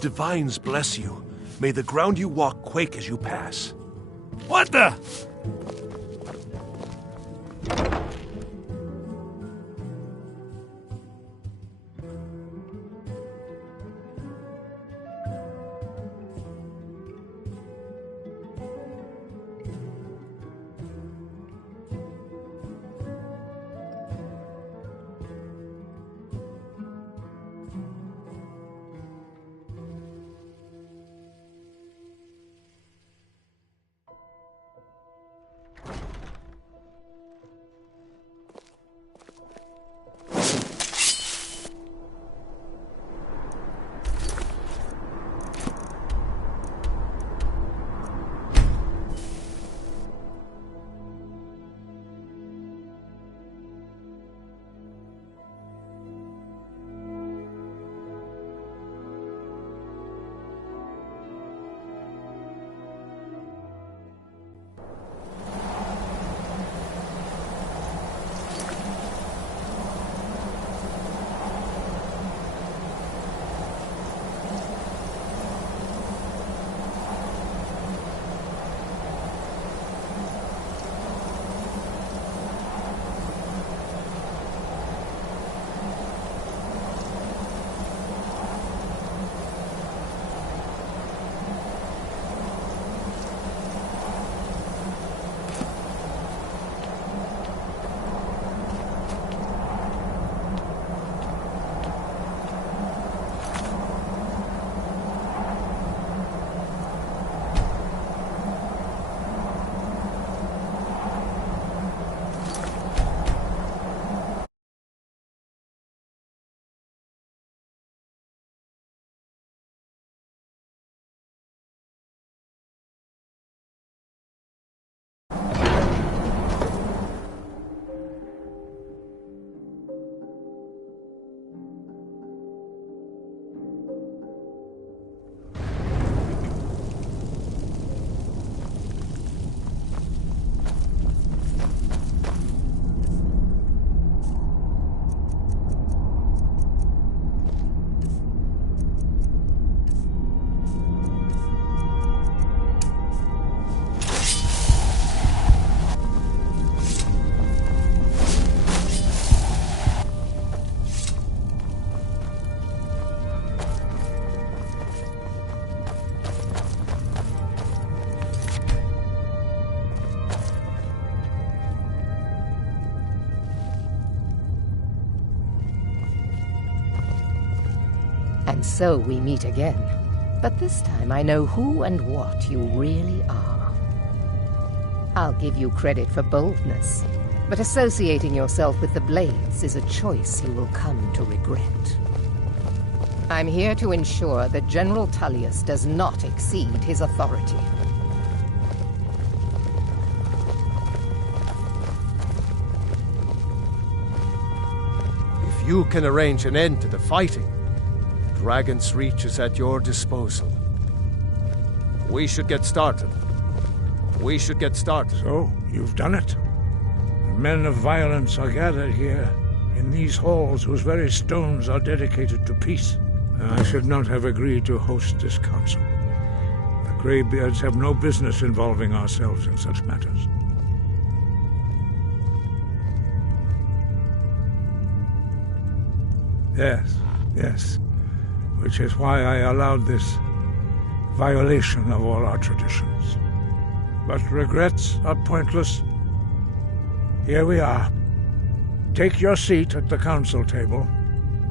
Divines bless you. May the ground you walk quake as you pass. What the? And so we meet again. But this time I know who and what you really are. I'll give you credit for boldness, but associating yourself with the Blades is a choice you will come to regret. I'm here to ensure that General Tullius does not exceed his authority. If you can arrange an end to the fighting, Dragon's Reach is at your disposal. We should get started. So, you've done it. The men of violence are gathered here, in these halls whose very stones are dedicated to peace. I should not have agreed to host this council. The Greybeards have no business involving ourselves in such matters. Yes. Which is why I allowed this violation of all our traditions. But regrets are pointless. Here we are. Take your seat at the council table,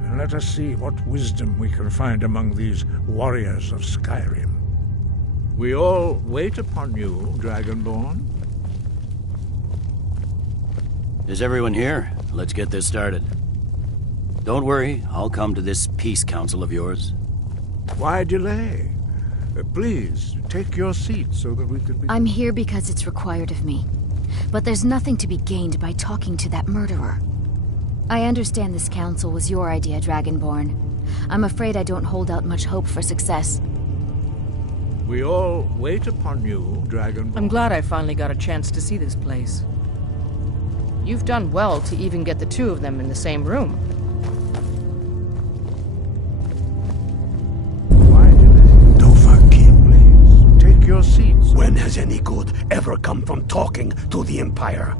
and let us see what wisdom we can find among these warriors of Skyrim. We all wait upon you, Dragonborn. Is everyone here? Let's get this started. Don't worry, I'll come to this peace council of yours. Why delay? Please, take your seat so that we can be... I'm here because it's required of me. But there's nothing to be gained by talking to that murderer. I understand this council was your idea, Dragonborn. I'm afraid I don't hold out much hope for success. We all wait upon you, Dragonborn. I'm glad I finally got a chance to see this place. You've done well to even get the two of them in the same room. Why has any good ever come from talking to the Empire?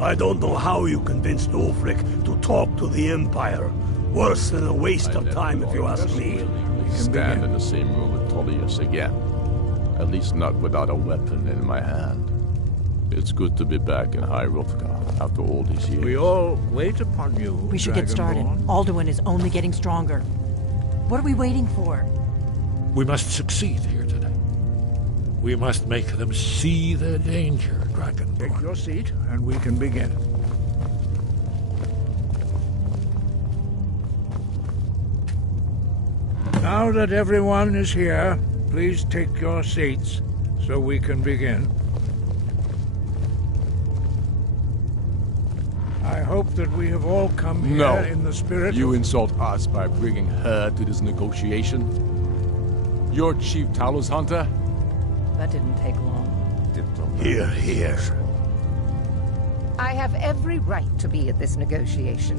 I don't know how you convinced Ulfric to talk to the Empire. Worse than a waste of time, if you ask me. Stand in the same room with Tullius again. At least not without a weapon in my hand. It's good to be back in High Hrothgar after all these years. We all wait upon you. We should get started. Alduin is only getting stronger. What are we waiting for? We must succeed here today. We must make them see the danger, Dragonborn. Take your seat, and we can begin. Now that everyone is here, please take your seats so we can begin. I hope that we have all come here in the spirit You insult us by bringing her to this negotiation? You're Chief Talos Hunter? That didn't take long. Here, here. I have every right to be at this negotiation.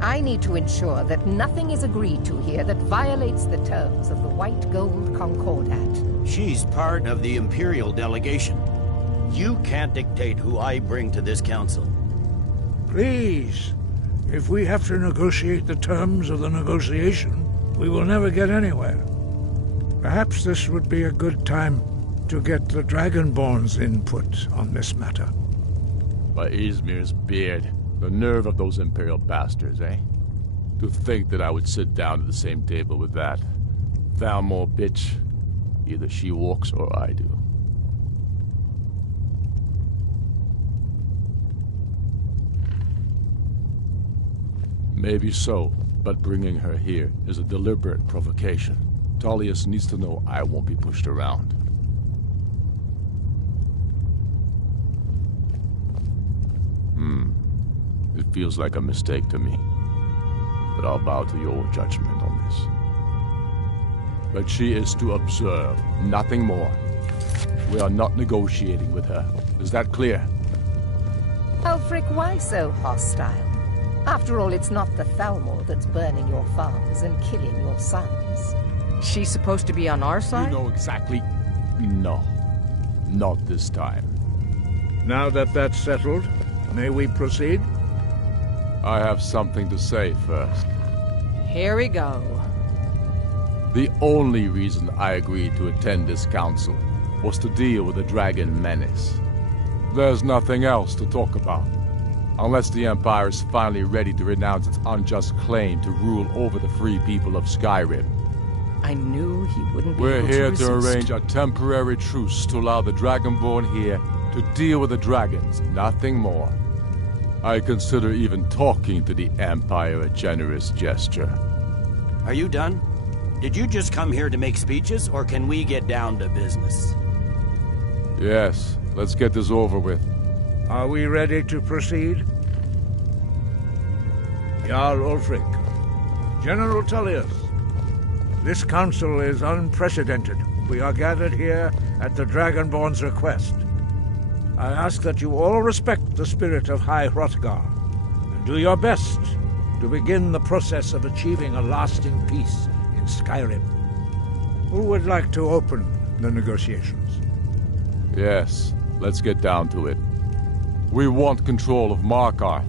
I need to ensure that nothing is agreed to here that violates the terms of the White Gold Concordat. She's part of the Imperial delegation. You can't dictate who I bring to this council. Please, if we have to negotiate the terms of the negotiation, we will never get anywhere. Perhaps this would be a good time to get the Dragonborn's input on this matter. By Izmir's beard. The nerve of those Imperial bastards, eh? To think that I would sit down at the same table with that. Thalmor bitch. Either she walks or I do. Maybe so, but bringing her here is a deliberate provocation. Tullius needs to know I won't be pushed around. It feels like a mistake to me. But I'll bow to your judgment on this. But she is to observe, nothing more. We are not negotiating with her. Is that clear? Ulfric, why so hostile? After all, it's not the Thalmor that's burning your farms and killing your sons. She's supposed to be on our side? You know exactly... No. Not this time. Now that that's settled, may we proceed? I have something to say first. Here we go. The only reason I agreed to attend this council was to deal with the dragon menace. There's nothing else to talk about. Unless the Empire is finally ready to renounce its unjust claim to rule over the free people of Skyrim. I knew he wouldn't be We're able here to to resist. arrange a temporary truce to allow the Dragonborn here to deal with the dragons, nothing more. I consider even talking to the Empire a generous gesture. Are you done? Did you just come here to make speeches, or can we get down to business? Yes, let's get this over with. Are we ready to proceed? Jarl Ulfric, General Tullius, this council is unprecedented. We are gathered here at the Dragonborn's request. I ask that you all respect the spirit of High Hrothgar, and do your best to begin the process of achieving a lasting peace in Skyrim. Who would like to open the negotiations? Yes, let's get down to it. We want control of Markarth.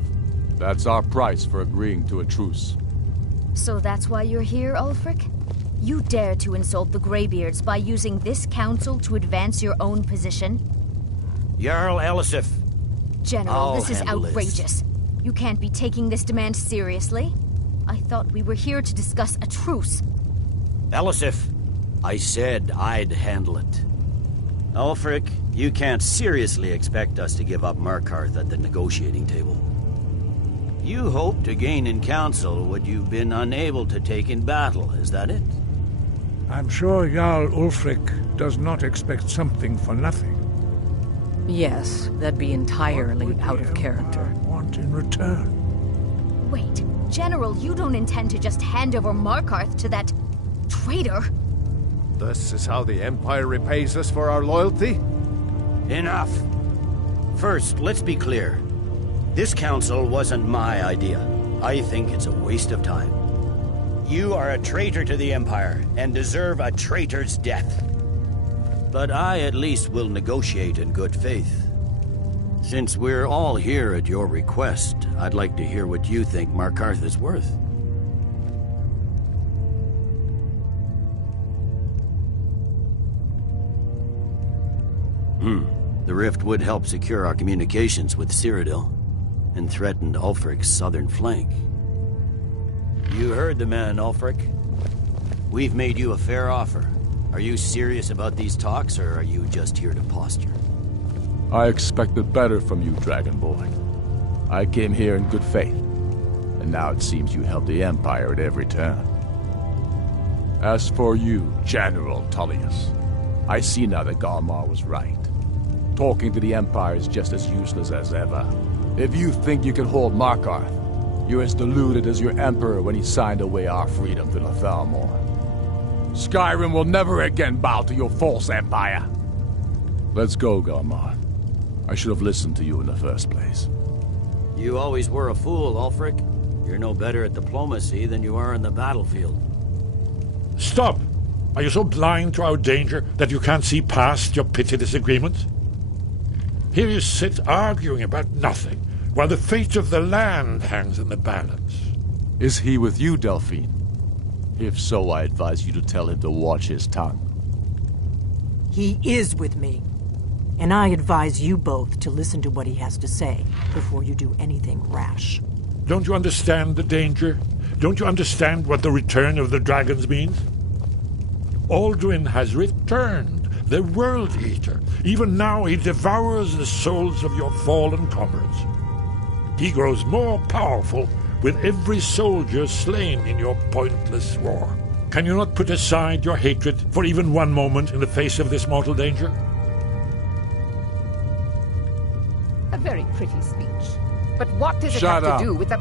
That's our price for agreeing to a truce. So that's why you're here, Ulfric? You dare to insult the Greybeards by using this council to advance your own position? Jarl Elisif. General, this is handle this. outrageous. You can't be taking this demand seriously. I thought we were here to discuss a truce. Elisif, I said I'd handle it. Ulfric, you can't seriously expect us to give up Markarth at the negotiating table. You hoped to gain in council what you've been unable to take in battle, is that it? I'm sure Jarl Ulfric does not expect something for nothing. Yes, that'd be entirely What would out the of character. Empire want in return? Wait, General, you don't intend to just hand over Markarth to that traitor? This is how the Empire repays us for our loyalty? Enough. First, let's be clear. This council wasn't my idea. I think it's a waste of time. You are a traitor to the Empire and deserve a traitor's death. But I at least will negotiate in good faith. Since we're all here at your request, I'd like to hear what you think Markarth is worth. The rift would help secure our communications with Cyrodiil, and threatened Ulfric's southern flank. You heard the man, Ulfric. We've made you a fair offer. Are you serious about these talks, or are you just here to posture? I expected better from you, Dragonborn. I came here in good faith, and now it seems you help the Empire at every turn. As for you, General Tullius, I see now that Galmar was right. Talking to the Empire is just as useless as ever. If you think you can hold Markarth, you're as deluded as your Emperor when he signed away our freedom to the Thalmor. Skyrim will never again bow to your false empire. Let's go, Galmar. I should have listened to you in the first place. You always were a fool, Ulfric. You're no better at diplomacy than you are in the battlefield. Stop! Are you so blind to our danger that you can't see past your petty disagreements? Here you sit arguing about nothing, while the fate of the land hangs in the balance. Is he with you, Delphine? If so, I advise you to tell him to watch his tongue. He is with me. And I advise you both to listen to what he has to say before you do anything rash. Don't you understand the danger? Don't you understand what the return of the dragons means? Alduin has returned, the World Eater. Even now he devours the souls of your fallen comrades. He grows more powerful with every soldier slain in your pointless war. Can you not put aside your hatred for even one moment in the face of this mortal danger? A very pretty speech. But what does it Shut have up. to do with the...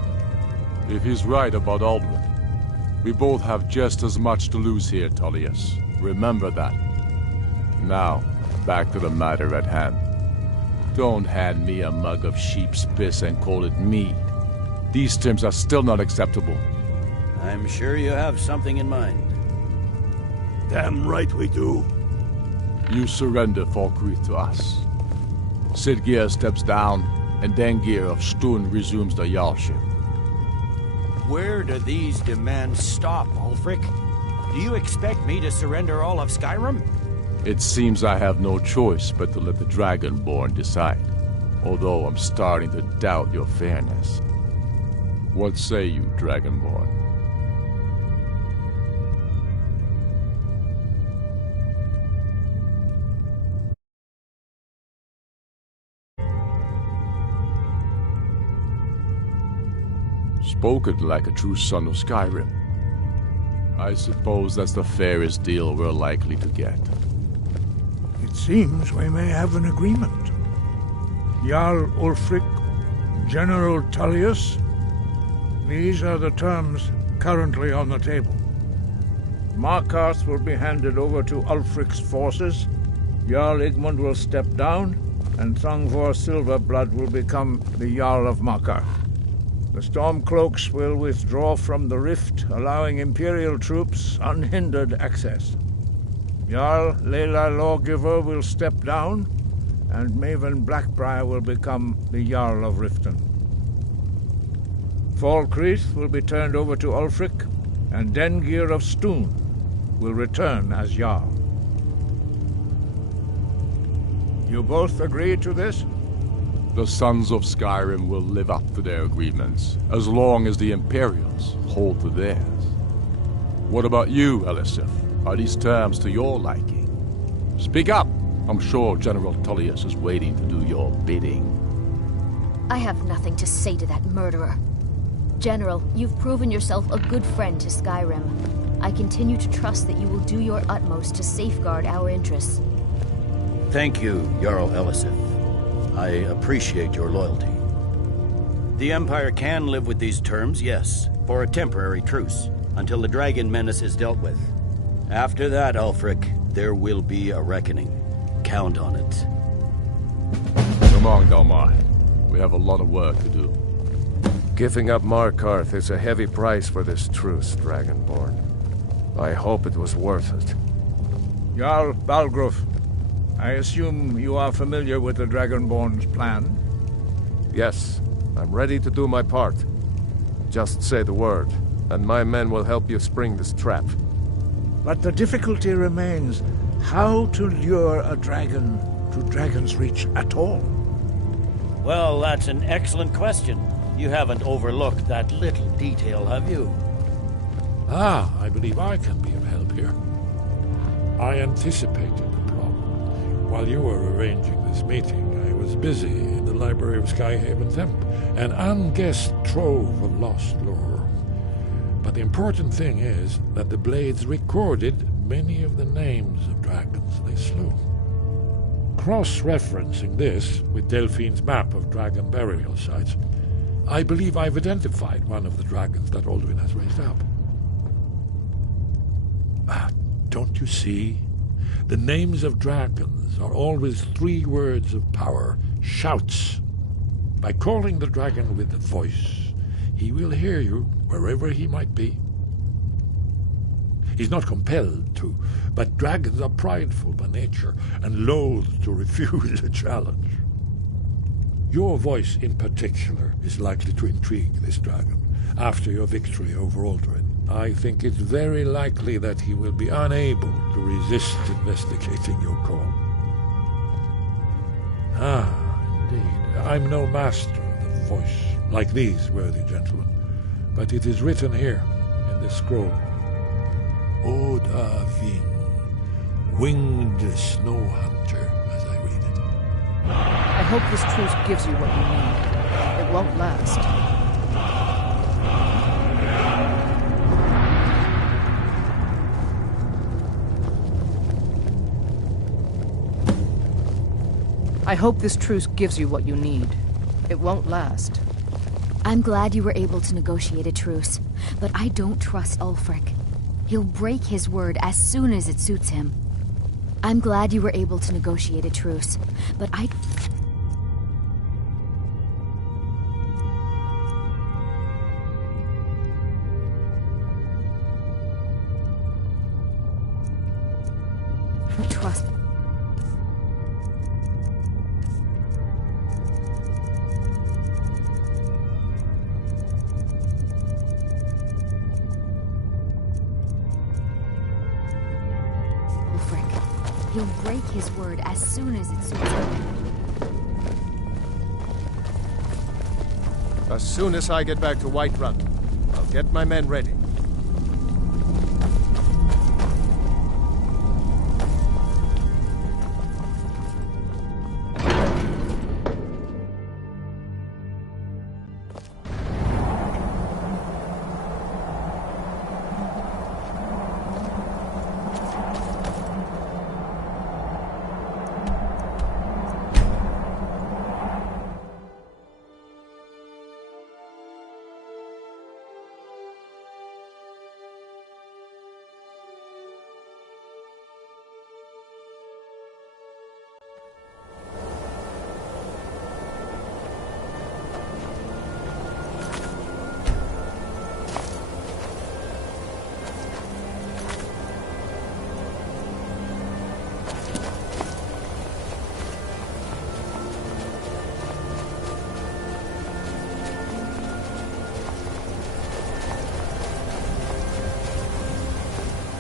If he's right about Alduin, we both have just as much to lose here, Tullius. Remember that. Now, back to the matter at hand. Don't hand me a mug of sheep's piss and call it mead. These terms are still not acceptable. I'm sure you have something in mind. Damn right we do. You surrender Falkreath to us. Sidgeir steps down, and Dengir of Stun resumes the Jarlship. Where do these demands stop, Ulfric? Do you expect me to surrender all of Skyrim? It seems I have no choice but to let the Dragonborn decide, although I'm starting to doubt your fairness. What say you, Dragonborn? Spoken like a true son of Skyrim. I suppose that's the fairest deal we're likely to get. It seems we may have an agreement. Jarl Ulfric, General Tullius. These are the terms currently on the table. Markarth will be handed over to Ulfric's forces, Jarl Igmund will step down, and Thongvor Silverblood will become the Jarl of Markarth. The Stormcloaks will withdraw from the rift, allowing Imperial troops unhindered access. Jarl Leila Lawgiver will step down, and Maven Blackbriar will become the Jarl of Riften. Falkreath will be turned over to Ulfric, and Dengir of Stun will return as Jarl. You both agree to this? The Sons of Skyrim will live up to their agreements, as long as the Imperials hold to theirs. What about you, Elisif? Are these terms to your liking? Speak up! I'm sure General Tullius is waiting to do your bidding. I have nothing to say to that murderer. General, you've proven yourself a good friend to Skyrim. I continue to trust that you will do your utmost to safeguard our interests. Thank you, Jarl Elisif. I appreciate your loyalty. The Empire can live with these terms, yes, for a temporary truce, until the dragon menace is dealt with. After that, Ulfric, there will be a reckoning. Count on it. Come on, Galmar. We have a lot of work to do. Giving up Markarth is a heavy price for this truce, Dragonborn. I hope it was worth it. Jarl Balgruf, I assume you are familiar with the Dragonborn's plan? Yes, I'm ready to do my part. Just say the word, and my men will help you spring this trap. But the difficulty remains how to lure a dragon to Dragon's Reach at all. Well, that's an excellent question. You haven't overlooked that little detail, have you? I believe I can be of help here. I anticipated the problem. While you were arranging this meeting, I was busy in the library of Skyhaven Temp, an unguessed trove of lost lore. But the important thing is that the Blades recorded many of the names of dragons they slew. Cross-referencing this with Delphine's map of dragon burial sites, I believe I've identified one of the dragons that Alduin has raised up. Don't you see? The names of dragons are always 3 words of power, shouts. By calling the dragon with a voice, he will hear you wherever he might be. He's not compelled to, but dragons are prideful by nature and loath to refuse a challenge. Your voice in particular is likely to intrigue this dragon after your victory over Alduin. I think it's very likely that he will be unable to resist investigating your call. Indeed. I'm no master of the voice, like these worthy gentlemen, but it is written here in this scroll. Oda Vigne, winged snow hunter, as I read it. I hope this truce gives you what you need. It won't last. I hope this truce gives you what you need. It won't last. I'm glad you were able to negotiate a truce, but I don't trust Ulfric. He'll break his word as soon as it suits him. I'm glad you were able to negotiate a truce, but I don't trust. He'll break his word as soon as it suits him. As soon as I get back to Whiterun, I'll get my men ready.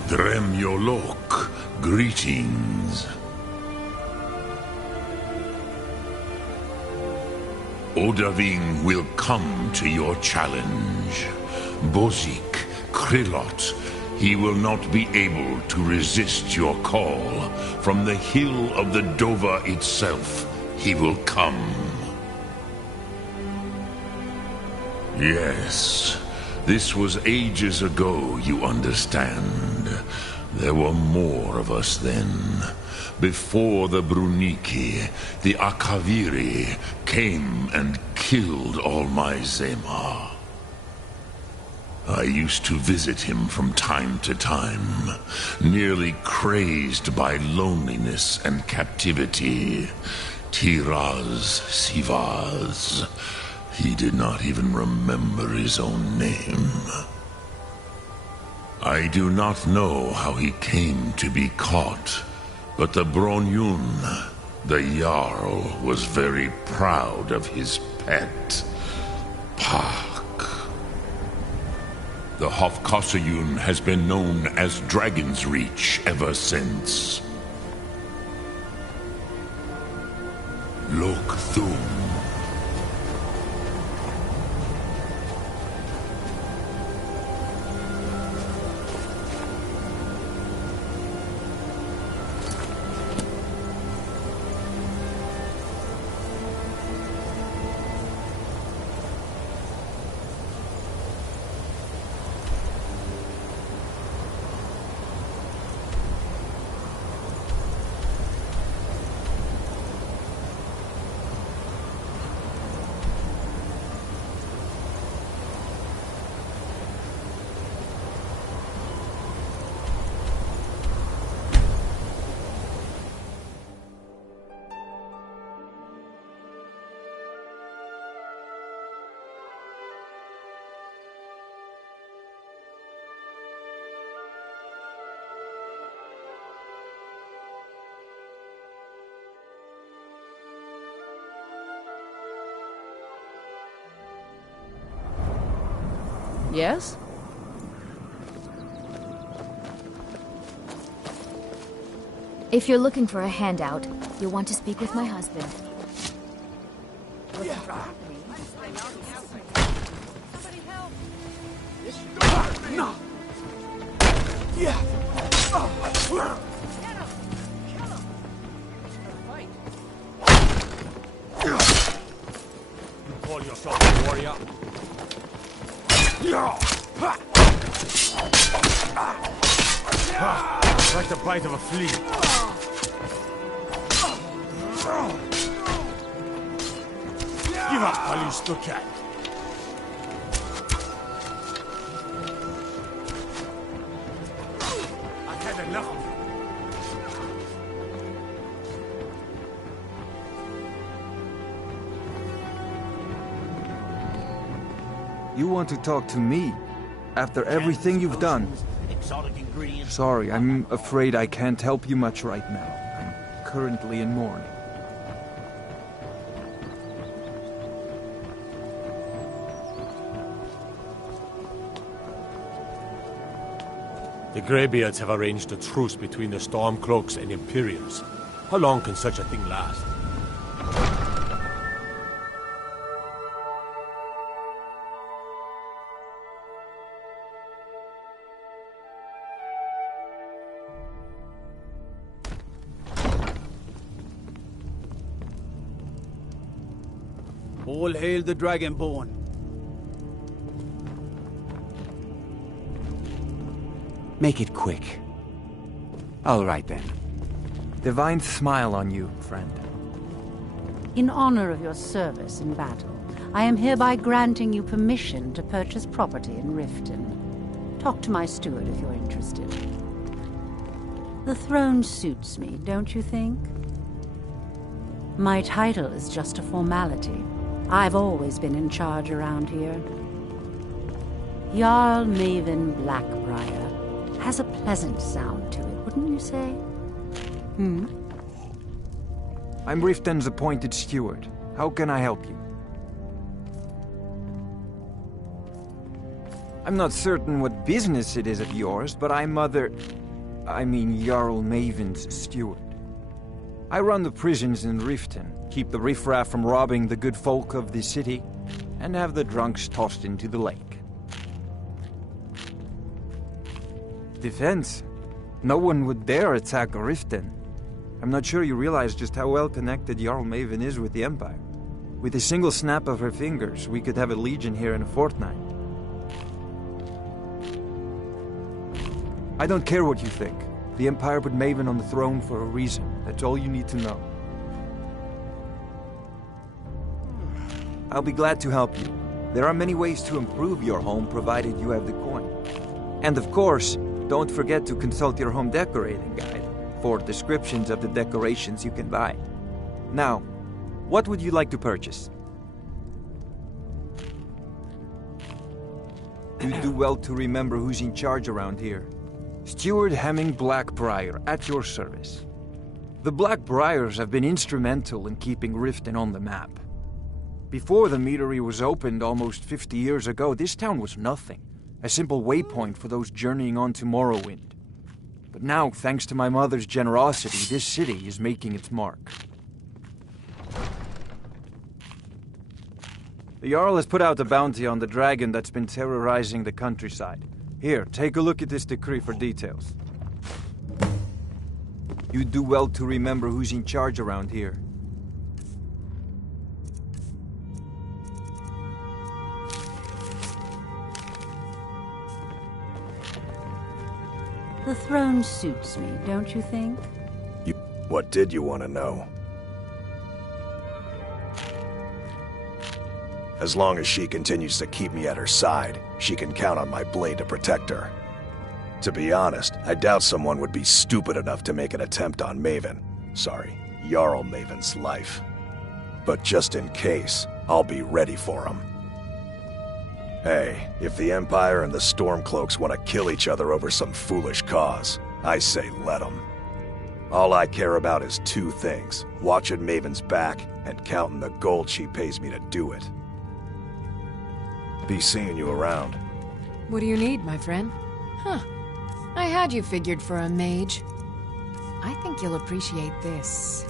Dremyolok, greetings. Odahviing will come to your challenge. Bozik, Krillot, he will not be able to resist your call. From the hill of the Dova itself, he will come. Yes. This was ages ago, you understand. There were more of us then. Before the Bruniki, the Akaviri came and killed all my Zema. I used to visit him from time to time, nearly crazed by loneliness and captivity. Tiraz Sivaz. He did not even remember his own name. I do not know how he came to be caught, But the Bronyun, the Jarl, was very proud of his pet, Park. The Hofkossayun has been known as Dragon's Reach ever since. Look through. Yes? If you're looking for a handout, you'll want to speak with my husband. No! Yeah! You call yourself a warrior? Like the bite of a flea. Give up while you still can. I've had enough of you. You want to talk to me? After everything you've done? Sorry, I'm afraid I can't help you much right now. I'm currently in mourning. The Greybeards have arranged a truce between the Stormcloaks and Imperials. How long can such a thing last? All hail the Dragonborn. Make it quick. All right then. Divine smile on you, friend. In honor of your service in battle, I am hereby granting you permission to purchase property in Riften. Talk to my steward if you're interested. The throne suits me, don't you think? My title is just a formality. I've always been in charge around here. Jarl Maven Blackbriar has a pleasant sound to it, wouldn't you say? I'm Riften's appointed steward. How can I help you? I'm not certain what business it is of yours, but I'm Jarl Maven's steward. I run the prisons in Riften, keep the riffraff from robbing the good folk of the city, and have the drunks tossed into the lake. Defense? No one would dare attack Riften. I'm not sure you realize just how well connected Jarl Maven is with the Empire. With a single snap of her fingers, we could have a legion here in a fortnight. I don't care what you think. The Empire put Maven on the throne for a reason. That's all you need to know. I'll be glad to help you. There are many ways to improve your home, provided you have the coin. And of course, don't forget to consult your home decorating guide for descriptions of the decorations you can buy. Now, what would you like to purchase? You do well to remember who's in charge around here. Steward Hemming Blackbriar, at your service. The Black Briars have been instrumental in keeping Riften on the map. Before the meadery was opened almost 50 years ago, this town was nothing. A simple waypoint for those journeying on to Morrowind. But now, thanks to my mother's generosity, this city is making its mark. The Jarl has put out a bounty on the dragon that's been terrorizing the countryside. Here, take a look at this decree for details. You do well to remember who's in charge around here. The throne suits me, don't you think? What did you want to know? As long as she continues to keep me at her side, she can count on my blade to protect her. To be honest, I doubt someone would be stupid enough to make an attempt on Maven. Sorry, Jarl Maven's life. But just in case, I'll be ready for him. Hey, if the Empire and the Stormcloaks want to kill each other over some foolish cause, I say let them. All I care about is two things: watching Maven's back and counting the gold she pays me to do it. Be seeing you around. What do you need, my friend? Huh. I had you figured for a mage. I think you'll appreciate this.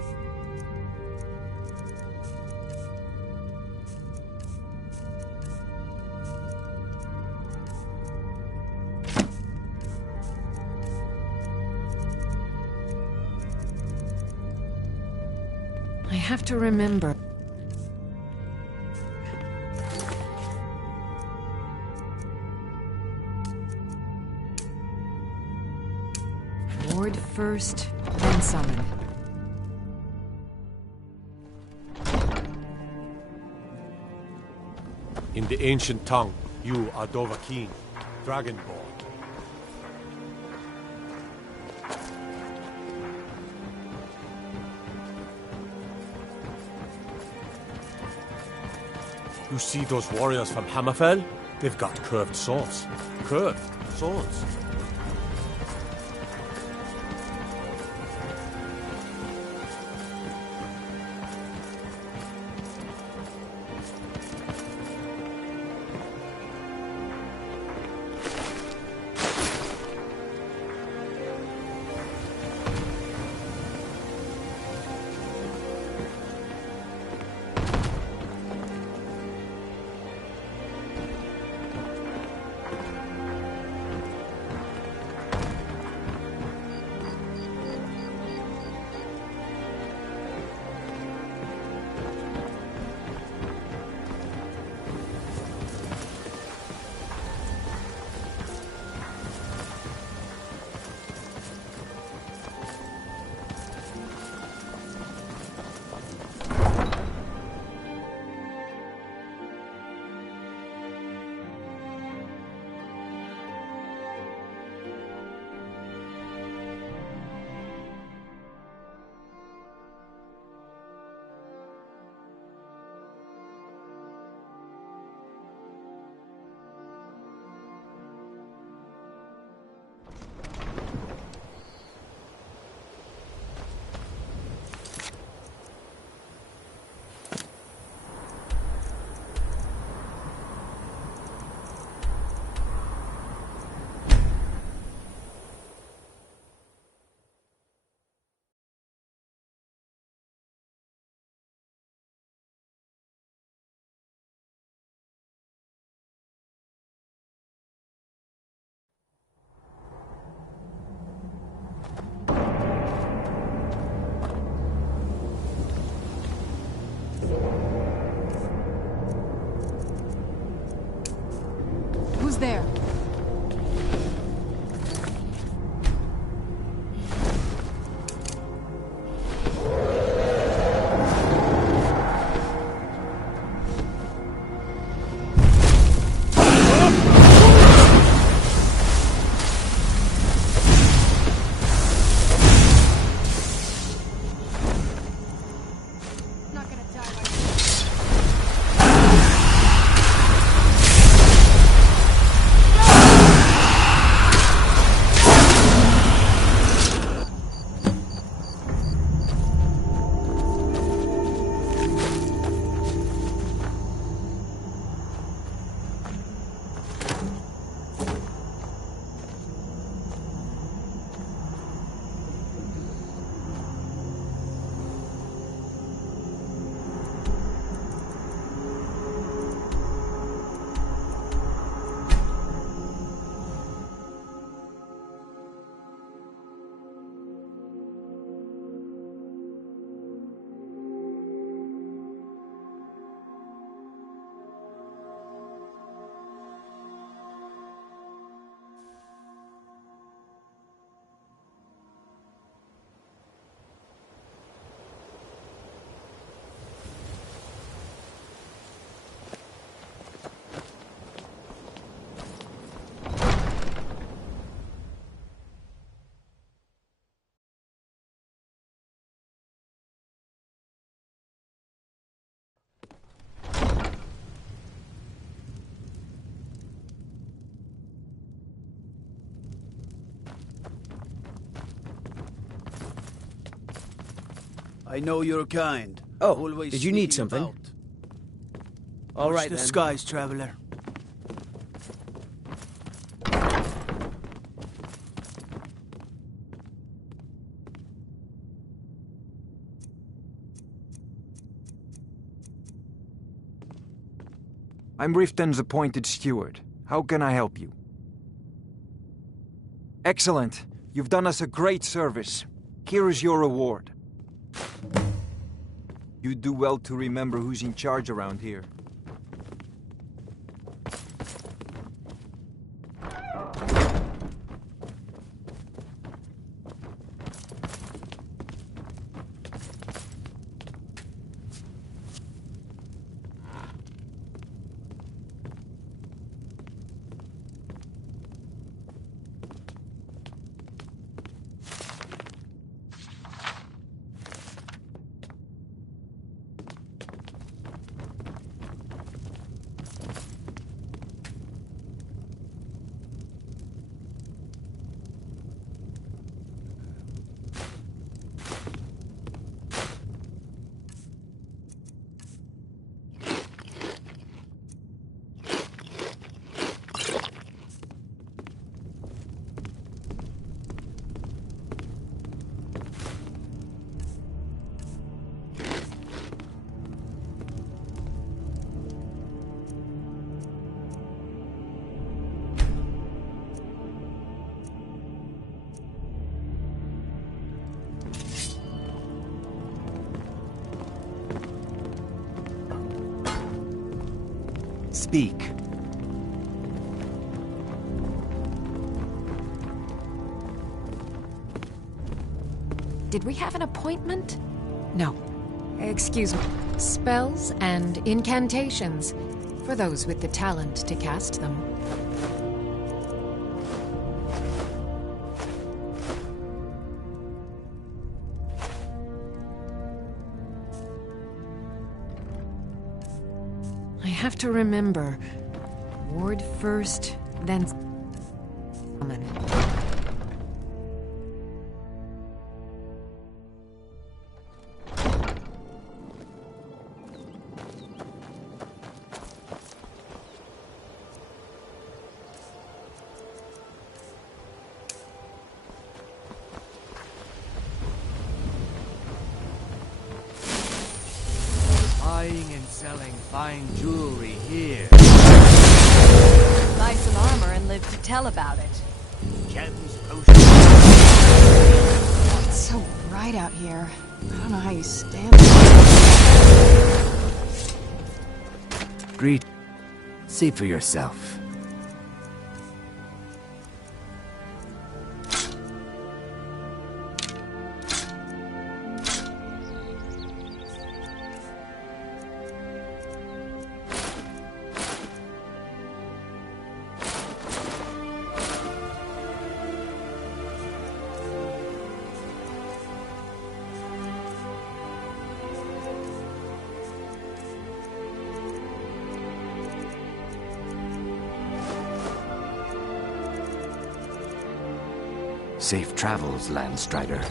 I have to remember. Ward first, then summon. In the ancient tongue, you are Dovahkiin, Dragonborn. You see those warriors from Hammerfell? They've got curved swords. Curved swords. I know you're kind. Oh, Always did you need sneaking something? about. All Watch right, the then. skies, traveler. I'm Riften's appointed steward. How can I help you? Excellent. You've done us a great service. Here is your reward. You do well to remember who's in charge around here. Speak. Did we have an appointment? No. Excuse me. Spells and incantations, for those with the talent to cast them. I have to remember. Ward first, then summon. Buying and selling fine jewelry here. Buy some armor and live to tell about it. Gems, potions. It's so bright out here. I don't know how you stand it. Greet. See for yourself. Safe travels, Landstrider.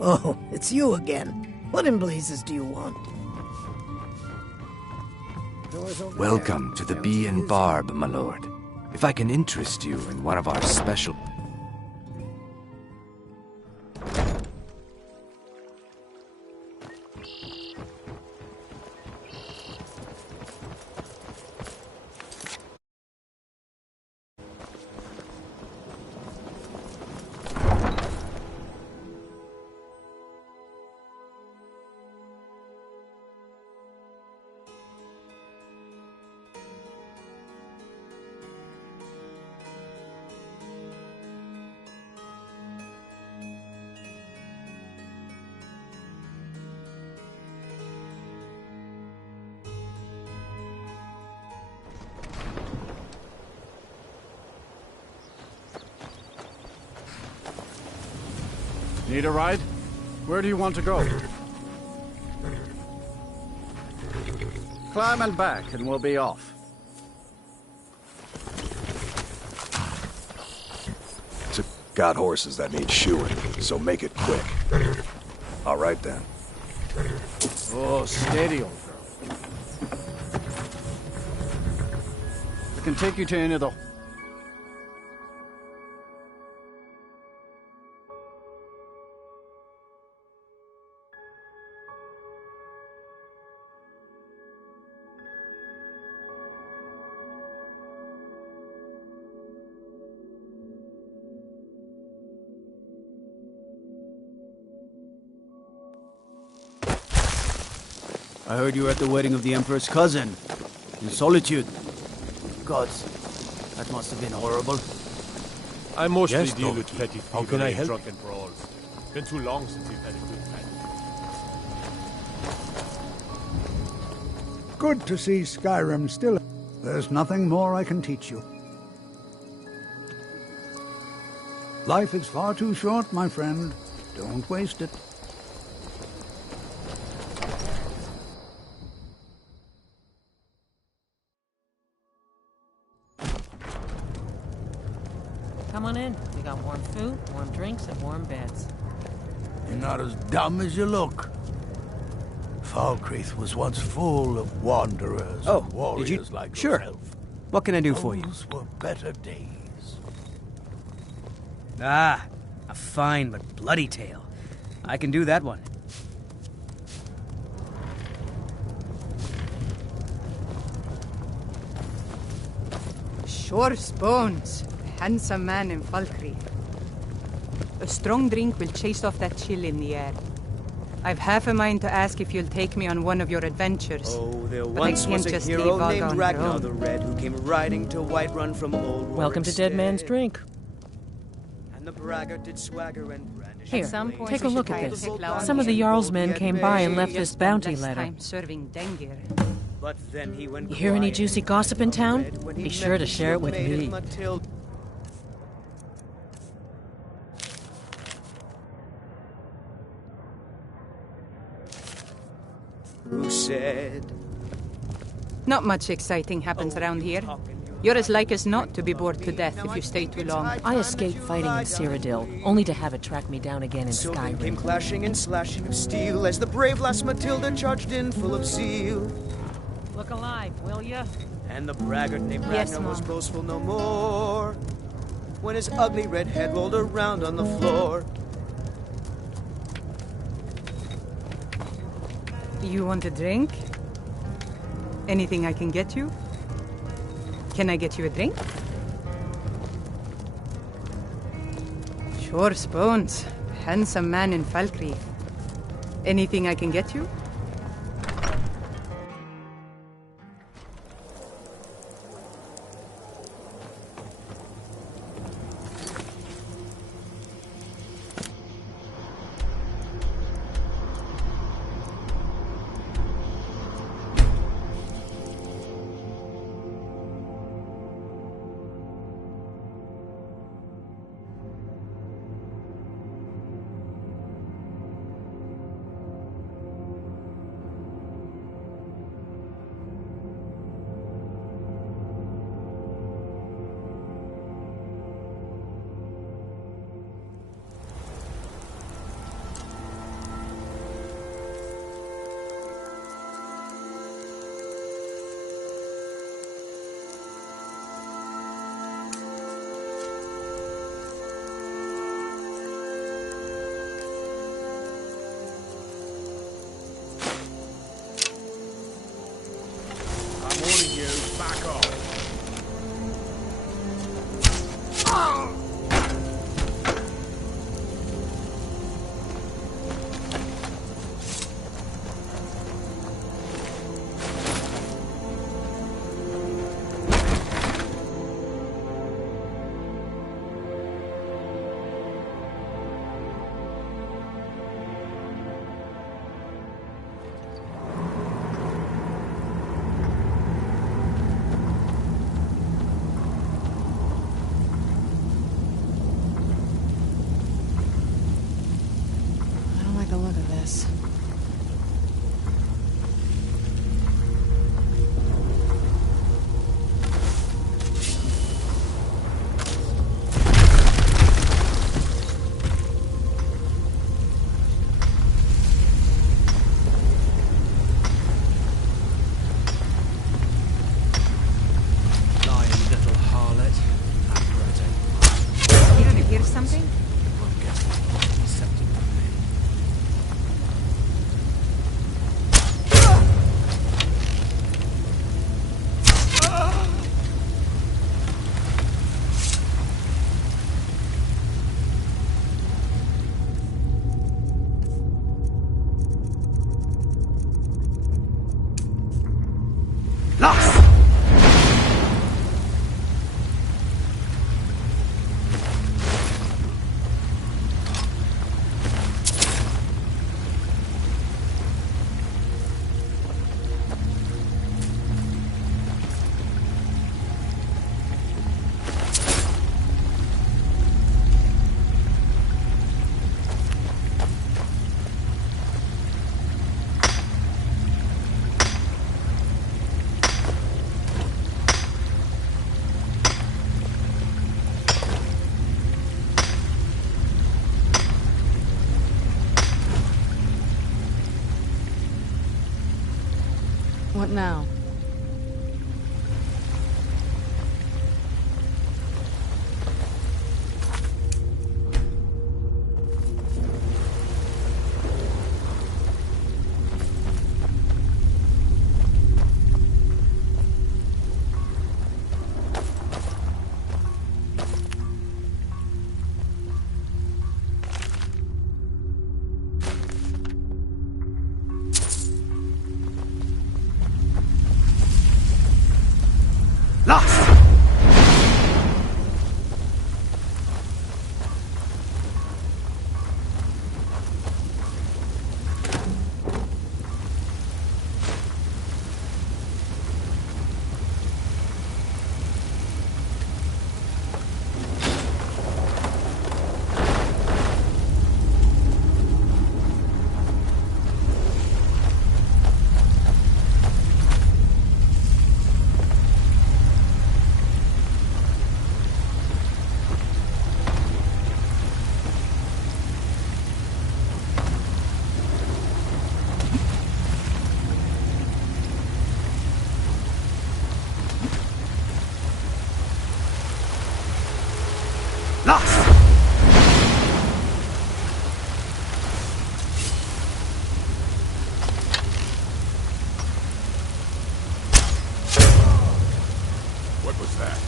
Oh, it's you again. What in blazes do you want? Welcome to the Bee and Barb, my lord. If I can interest you in one of our special... Need a ride? Where do you want to go? Climb and back, and we'll be off. Got horses that need shoeing, so make it quick. All right, then. Oh, steady, old girl. I can take you to any of the... I heard you were at the wedding of the Emperor's cousin. In Solitude. Gods, that must have been horrible. I mostly Yes, deal Doc. with petty How thievery can I and help? drunken brawls. Been too long since we've had a good time. Good to see Skyrim still. There's nothing more I can teach you. Life is far too short, my friend. Don't waste it. Come on in. We got warm food, warm drinks, and warm beds. You're not as dumb as you look. Falkreath was once full of wanderers and warriors like Sure. yourself. What can I do for you? Those were better days. Ah, a fine but bloody tale. I can do that one. Shor's bones. Handsome man in Falkreath. A strong drink will chase off that chill in the air. I've half a mind to ask if you'll take me on one of your adventures. Oh, there but once I was can't a just hero leave Vaga named on her Ragnar own. the Red who came riding to Whiterun from old Welcome to Dead Man's Drink. And the braggart did swagger and brandish. Here, At some point take a we look should at try this. to take Lawan Some of the here. Jarl's men came by and left this Just bounty less letter. time serving Dengir. But then he went You hear any quiet juicy gossip in town? Be sure to share it with me. Who said? Not much exciting happens around here. You're as like as not to be bored to death if you stay too long. I escaped fighting in Cyrodiil, only to have it track me down again in So then came Skyrim. clashing and slashing of steel as the brave lass Matilda charged in full of zeal. Look alive, will ya? And the braggart named Yes, Ragnar was Mom. boastful no more when his ugly red head rolled around on the floor. You want a drink? Anything I can get you? Can I get you a drink? Sure, Spoons. Handsome man in Falkreath. Anything I can get you? something? What now? What was that?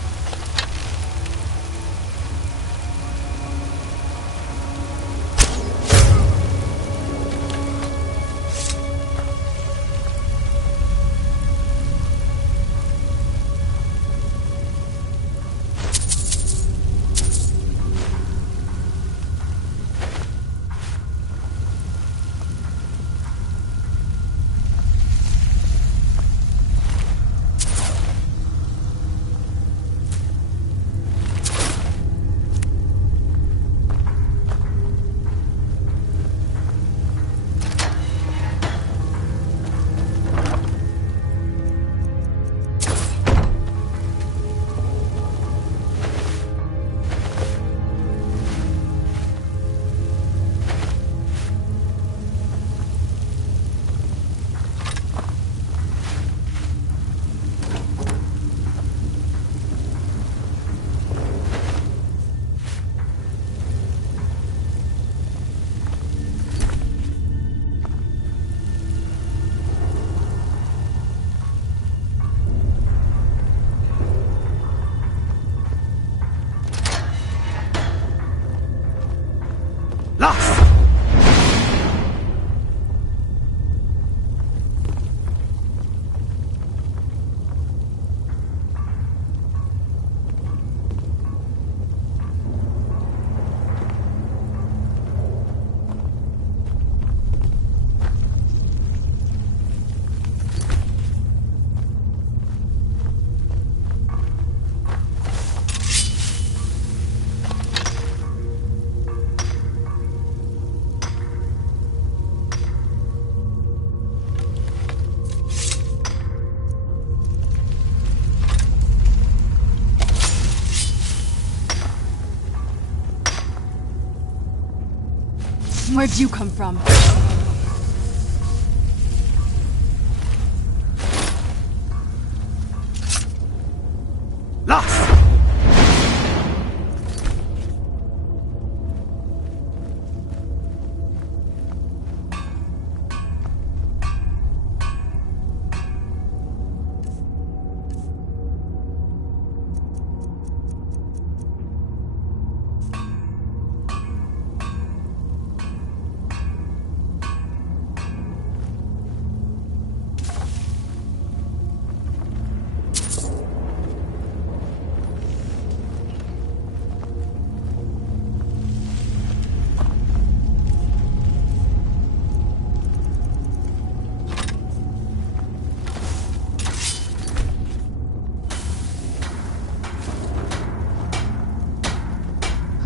Where'd you come from?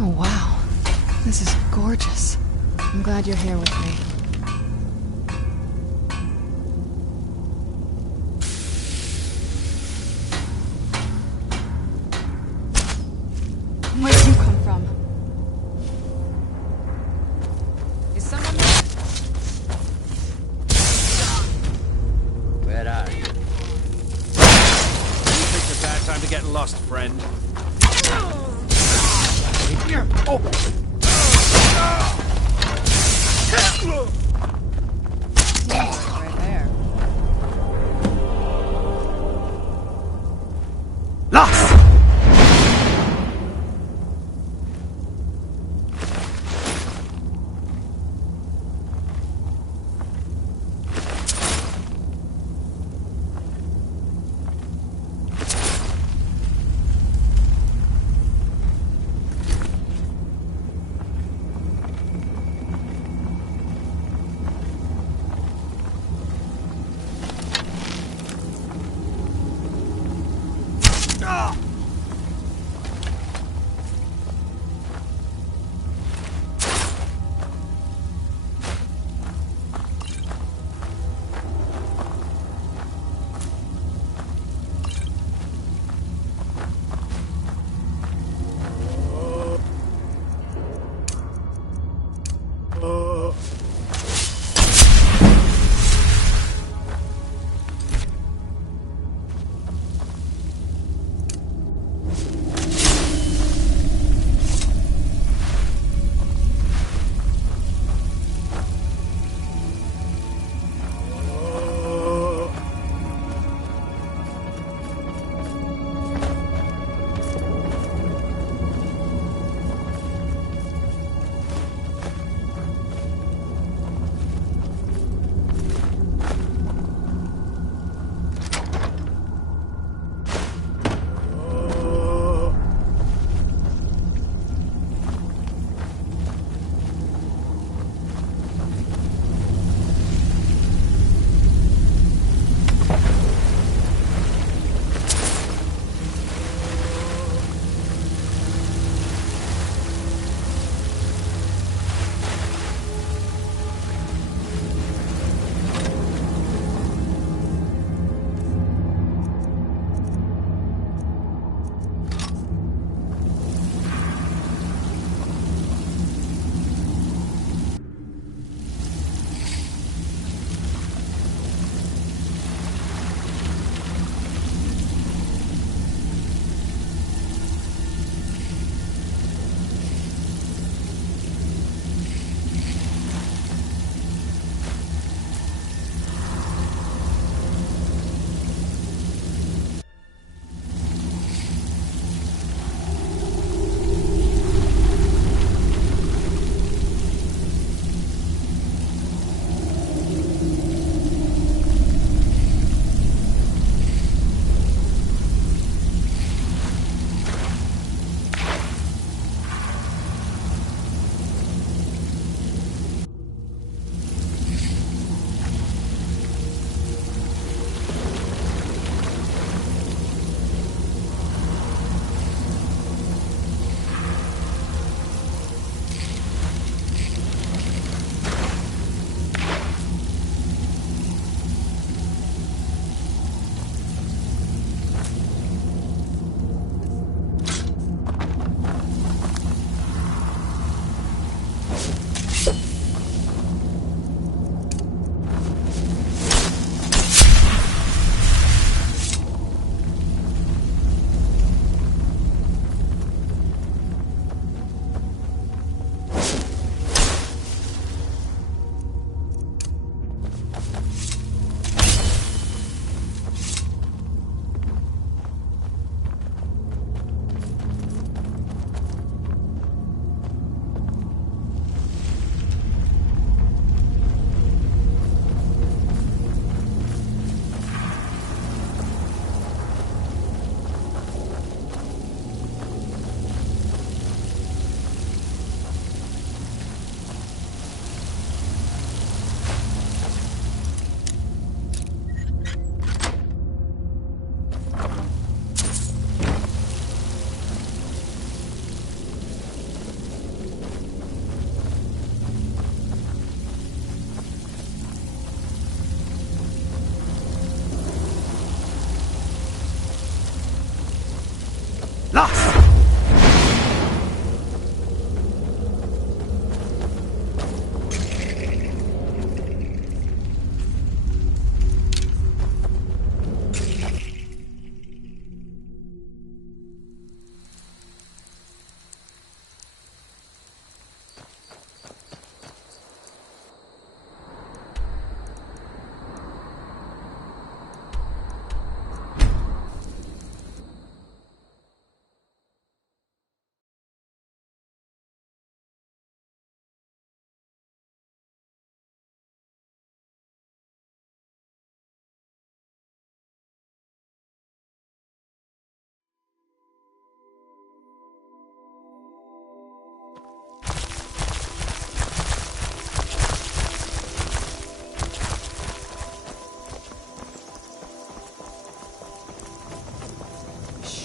Oh, wow. This is gorgeous. I'm glad you're here with me. Where'd you come from? Is someone there? Where are you? You picked a bad time to get lost, friend. Oh! Right there. Lost!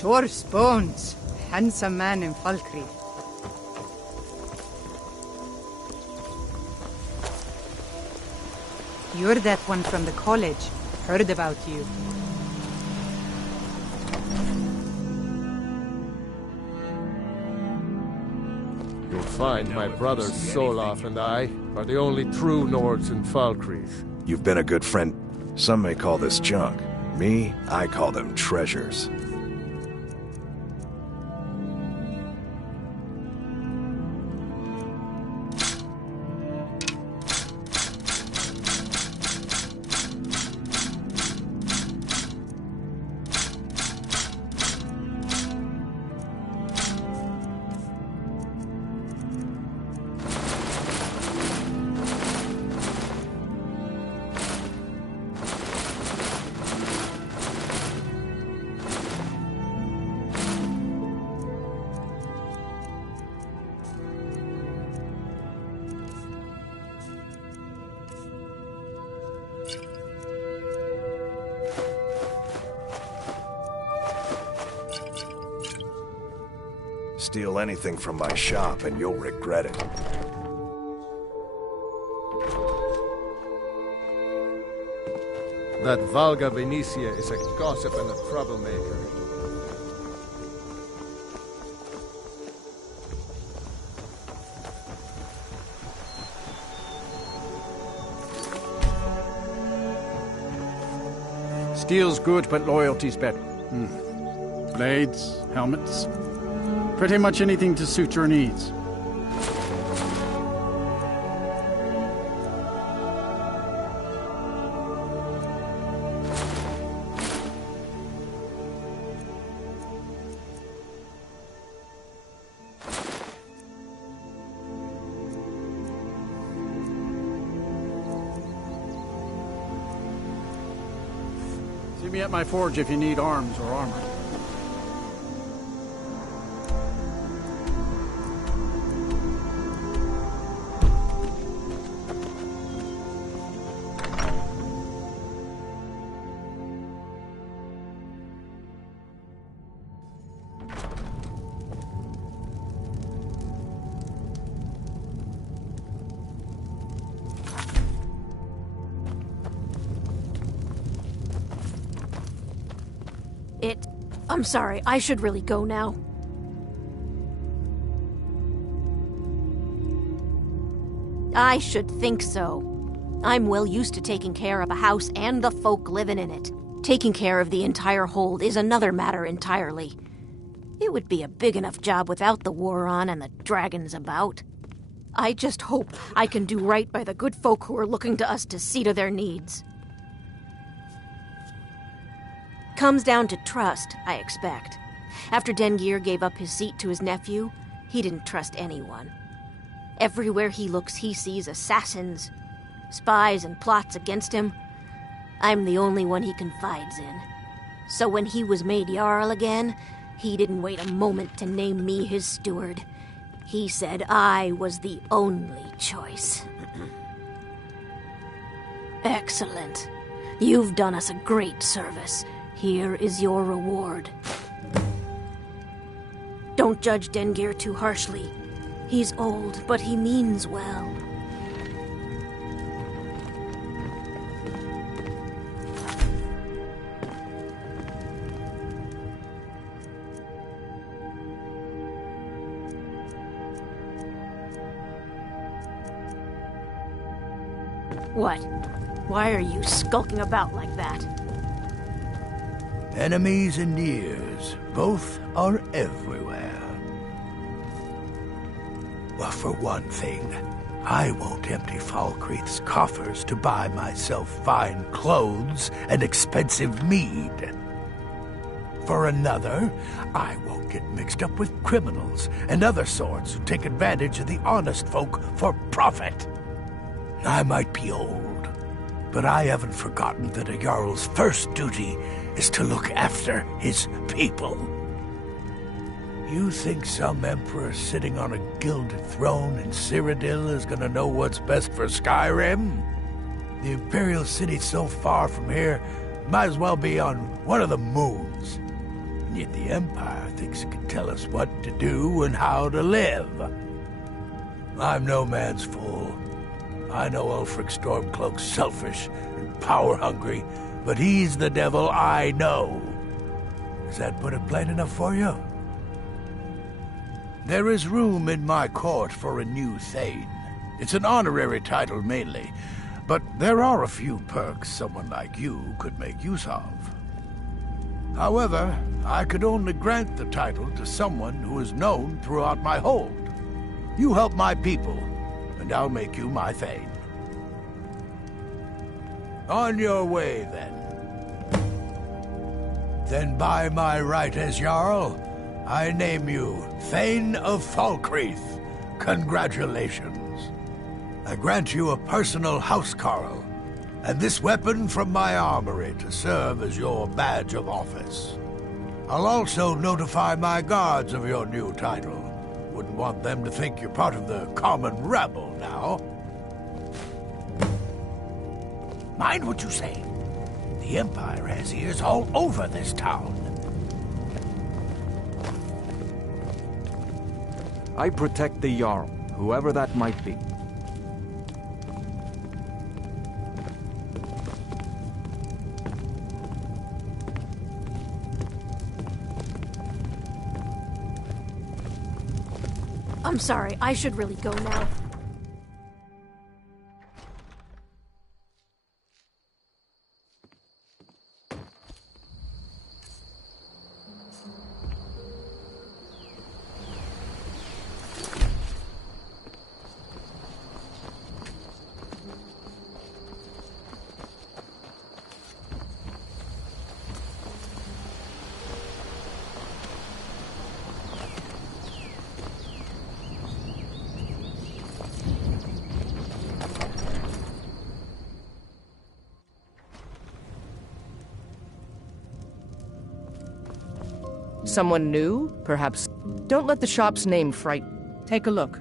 Shor's bones. Handsome man in Falkreath. You're that one from the college. Heard about you. You'll find my brothers Solaf and I are the only true Nords in Falkreath. You've been a good friend. Some may call this junk. Me, I call them treasures. Steal anything from my shop and you'll regret it. That Valga Venetia is a gossip and a troublemaker. Steel's good, but loyalty's better. Blades, helmets, pretty much anything to suit your needs. See me at my forge if you need arms or armor. I'm sorry, I should really go now. I should think so. I'm well used to taking care of a house and the folk living in it. Taking care of the entire hold is another matter entirely. It would be a big enough job without the war on and the dragons about. I just hope I can do right by the good folk who are looking to us to see to their needs. Comes down to trust, I expect. After Dengir gave up his seat to his nephew, he didn't trust anyone. Everywhere he looks, he sees assassins, spies, and plots against him. I'm the only one he confides in. So when he was made Jarl again, he didn't wait a moment to name me his steward. He said I was the only choice. Excellent. You've done us a great service. Here is your reward. Don't judge Dengir too harshly. He's old, but he means well. What? Why are you skulking about like that? Enemies and ears, both are everywhere. Well, for one thing, I won't empty Falkreath's coffers to buy myself fine clothes and expensive mead. For another, I won't get mixed up with criminals and other sorts who take advantage of the honest folk for profit. I might be old, but I haven't forgotten that a Jarl's first duty is to look after his people. You think some emperor sitting on a gilded throne in Cyrodiil is gonna know what's best for Skyrim? The Imperial City's so far from here, might as well be on one of the moons. And yet the Empire thinks it can tell us what to do and how to live. I'm no man's fool. I know Ulfric Stormcloak's selfish and power-hungry, but he's the devil I know. Does that put it plain enough for you? There is room in my court for a new Thane. It's an honorary title mainly, but there are a few perks someone like you could make use of. However, I could only grant the title to someone who is known throughout my hold. You help my people, and I'll make you my Thane. On your way, then. Then by my right as Jarl, I name you Thane of Falkreath. Congratulations. I grant you a personal housecarl, and this weapon from my armory to serve as your badge of office. I'll also notify my guards of your new title. Wouldn't want them to think you're part of the common rabble now. Mind what you say. The Empire has ears all over this town. I protect the Jarl, whoever that might be. I'm sorry, I should really go now. Someone new, perhaps? Don't let the shop's name frighten. Take a look.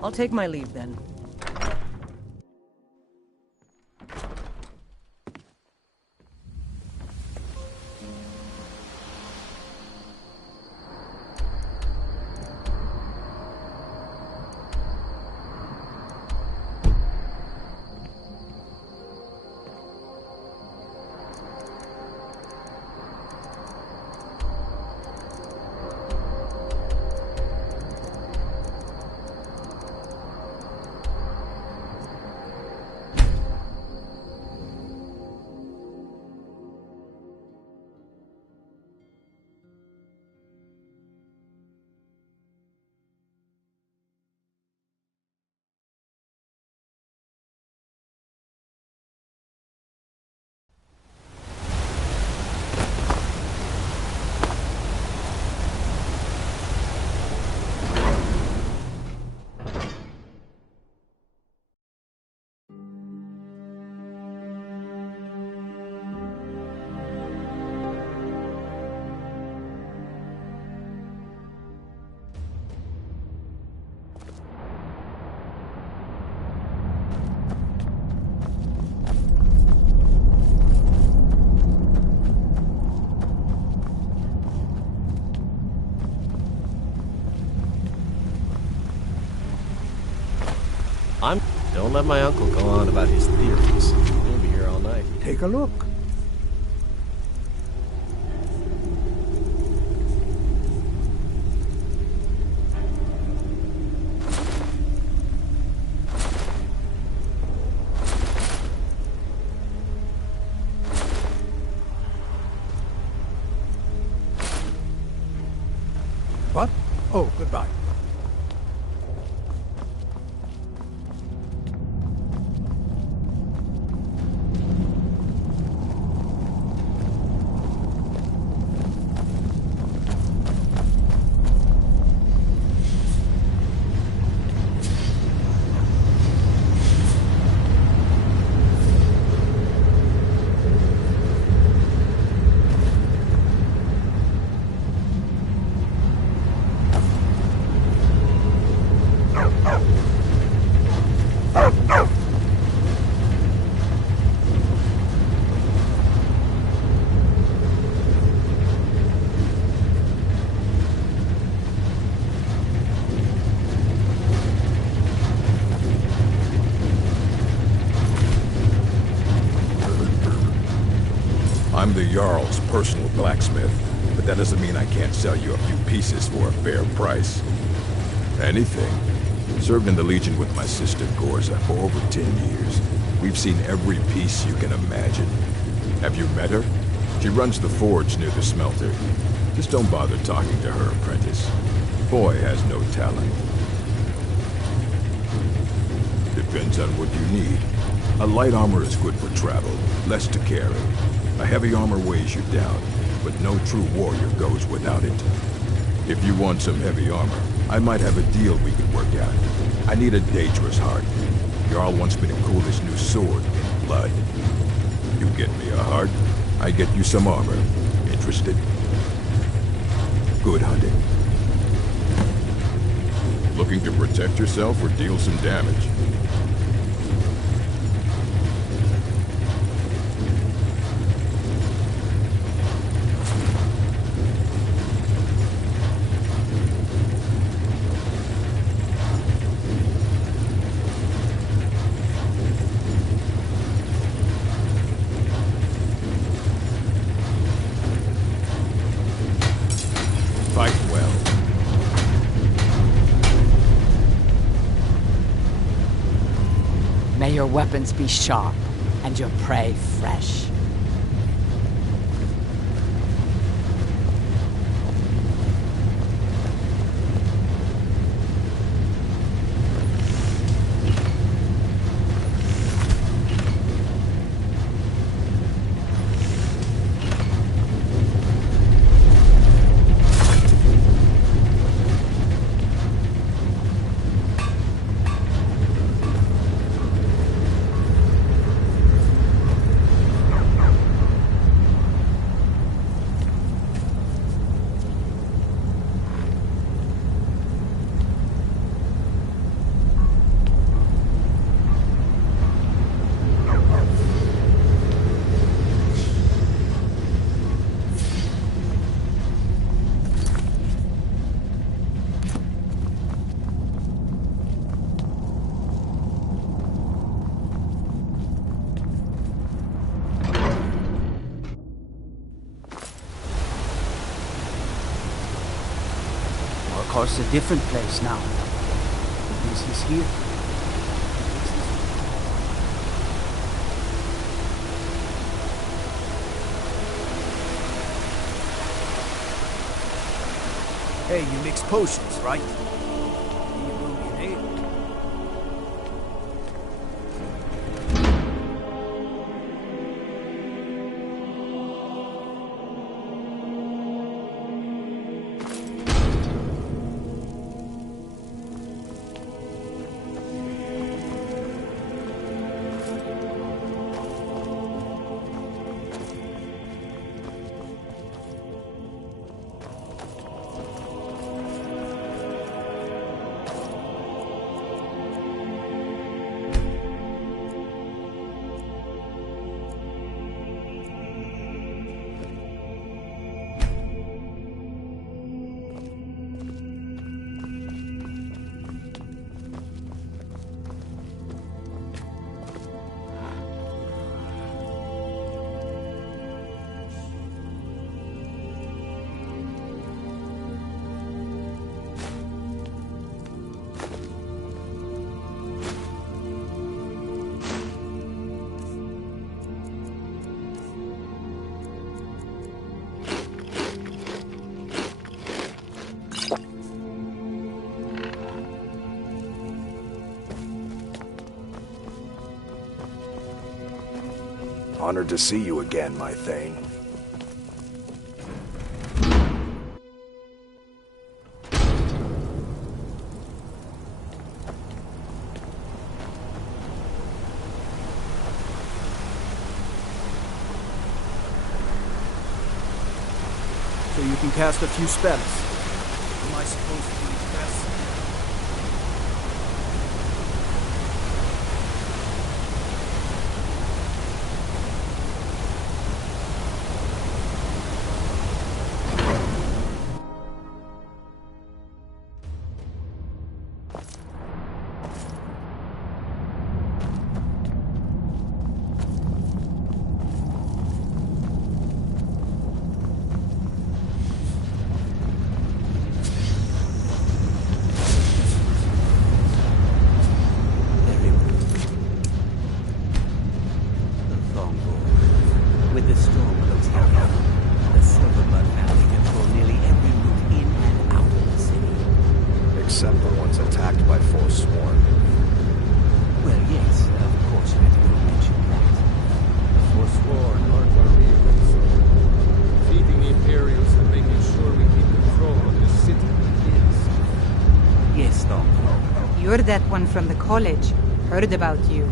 I'll take my leave then. Don't let my uncle go on about his theories. He'll be here all night. Take a look. What? Oh, goodbye. I'm the Jarl's personal blacksmith, but that doesn't mean I can't sell you a few pieces for a fair price. Anything. Served in the Legion with my sister Gorza for over 10 years. We've seen every piece you can imagine. Have you met her? She runs the forge near the smelter. Just don't bother talking to her, apprentice. Boy has no talent. Depends on what you need. A light armor is good for travel, less to carry. A heavy armor weighs you down, but no true warrior goes without it. If you want some heavy armor, I might have a deal we could work out. I need a dangerous heart. Jarl wants me to cool this new sword in blood. You get me a heart, I get you some armor. Interested? Good hunting. Looking to protect yourself or deal some damage? Fight well. May your weapons be sharp and your prey fresh. Of course, a different place now. The business here. Hey, you mix potions, right? You brew me an ale. Honored to see you again, my Thane. So you can cast a few spells. Am I supposed to be impressed? You're that one from the college. Heard about you.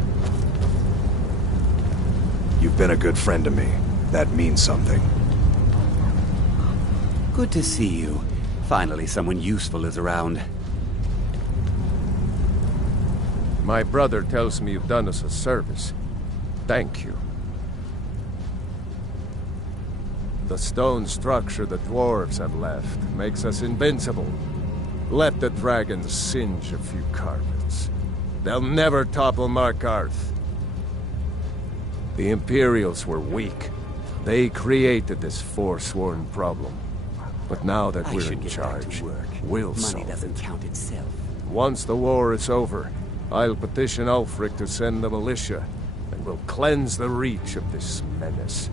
You've been a good friend to me. That means something. Good to see you. Finally, someone useful is around. My brother tells me you've done us a service. Thank you. The stone structure the dwarves have left makes us invincible. Let the dragons singe a few carpets. They'll never topple Markarth. The Imperials were weak. They created this forsworn problem. But now that we're in charge, we'll solve it. Money doesn't count itself. Once the war is over, I'll petition Ulfric to send the militia, and we'll cleanse the Reach of this menace.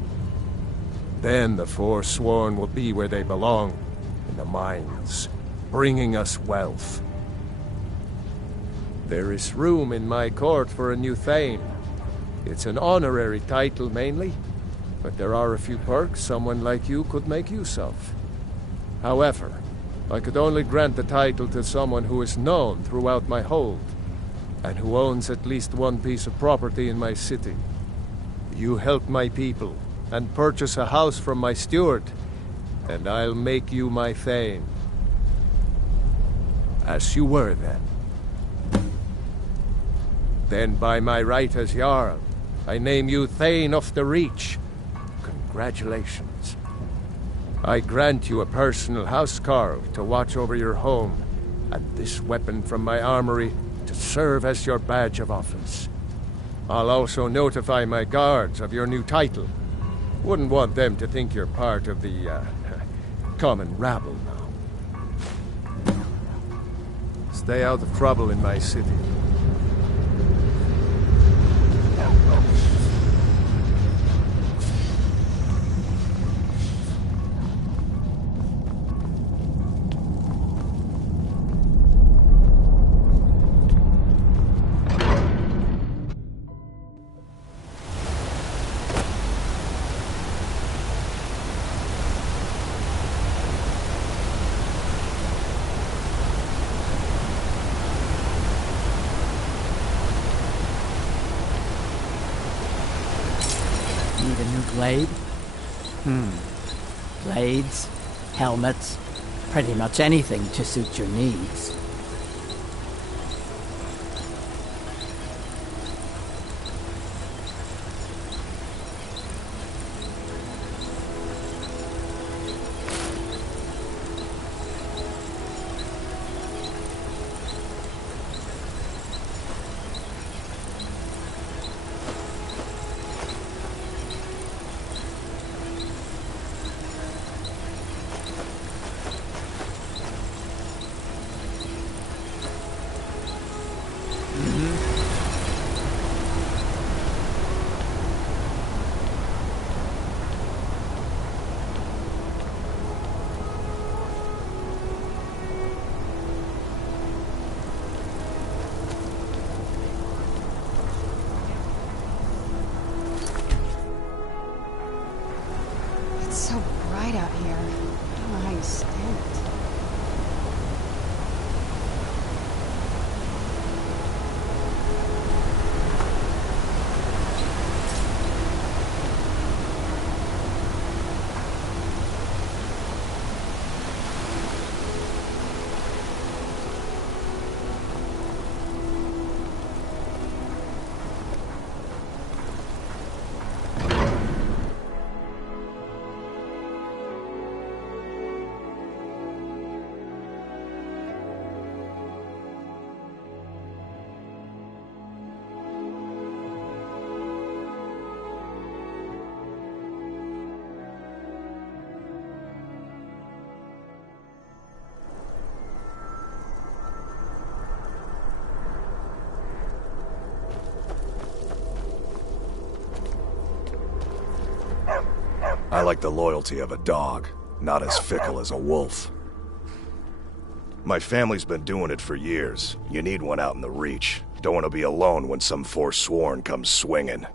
Then the Forsworn will be where they belong, in the mines, bringing us wealth. There is room in my court for a new Thane. It's an honorary title mainly, but there are a few perks someone like you could make use of. However, I could only grant the title to someone who is known throughout my hold, and who owns at least one piece of property in my city. You help my people, and purchase a house from my steward, and I'll make you my Thane. As you were then. Then by my right as Jarl, I name you Thane of the Reach. Congratulations. I grant you a personal housecarl to watch over your home, and this weapon from my armory to serve as your badge of office. I'll also notify my guards of your new title. Wouldn't want them to think you're part of the, common rabble now. Stay out of trouble in my city. Need a new blade? Blades, helmets, pretty much anything to suit your needs. It's so bright out here. I don't know how you stand it. I like the loyalty of a dog, not as fickle as a wolf. My family's been doing it for years. You need one out in the Reach. Don't want to be alone when some Forsworn comes swinging.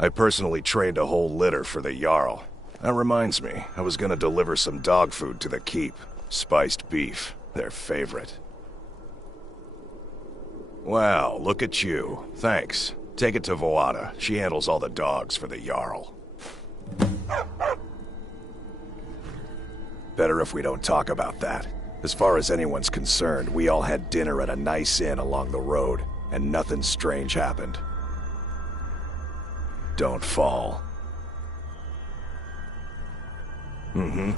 I personally trained a whole litter for the Jarl. That reminds me, I was gonna deliver some dog food to the keep. Spiced beef, their favorite. Wow, look at you. Thanks. Take it to Voada. She handles all the dogs for the Jarl. Better if we don't talk about that. As far as anyone's concerned, we all had dinner at a nice inn along the road, and nothing strange happened. Don't fall. Mm-hmm.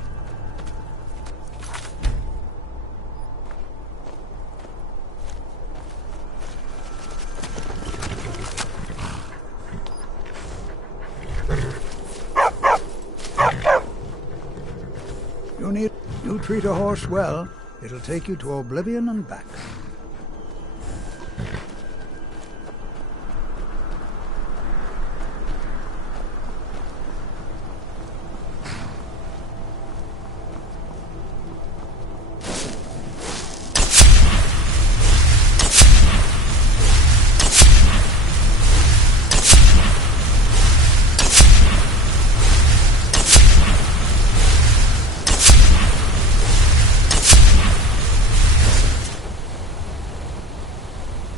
You treat a horse well, it'll take you to oblivion and back.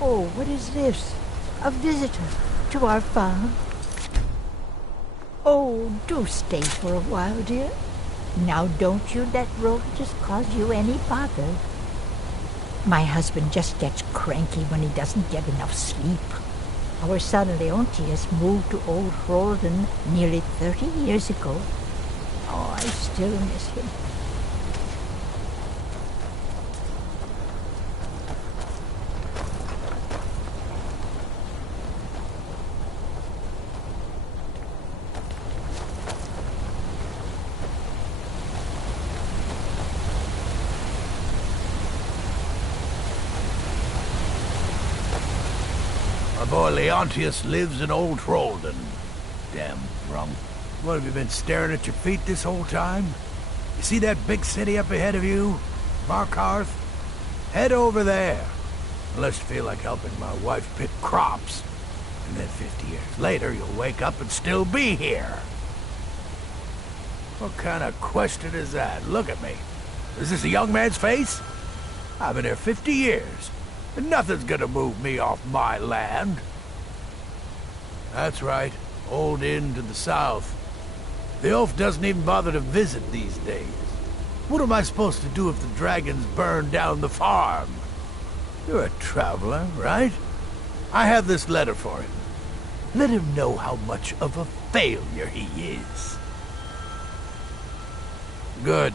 Oh, what is this? A visitor to our farm? Oh, do stay for a while, dear. Now don't you let roaches cause you any bother. My husband just gets cranky when he doesn't get enough sleep. Our son Leontius moved to Old Hrolden nearly 30 years ago. Oh, I still miss him. My boy Leontius lives in Old Hrolden. Damn drunk. What, have you been staring at your feet this whole time? You see that big city up ahead of you? Markarth? Head over there. Unless you feel like helping my wife pick crops. And then 50 years later, you'll wake up and still be here. What kind of question is that? Look at me. Is this a young man's face? I've been here 50 years. And nothing's gonna move me off my land. That's right. Old Inn to the south. The elf doesn't even bother to visit these days. What am I supposed to do if the dragons burn down the farm? You're a traveler, right? I have this letter for him. Let him know how much of a failure he is. Good.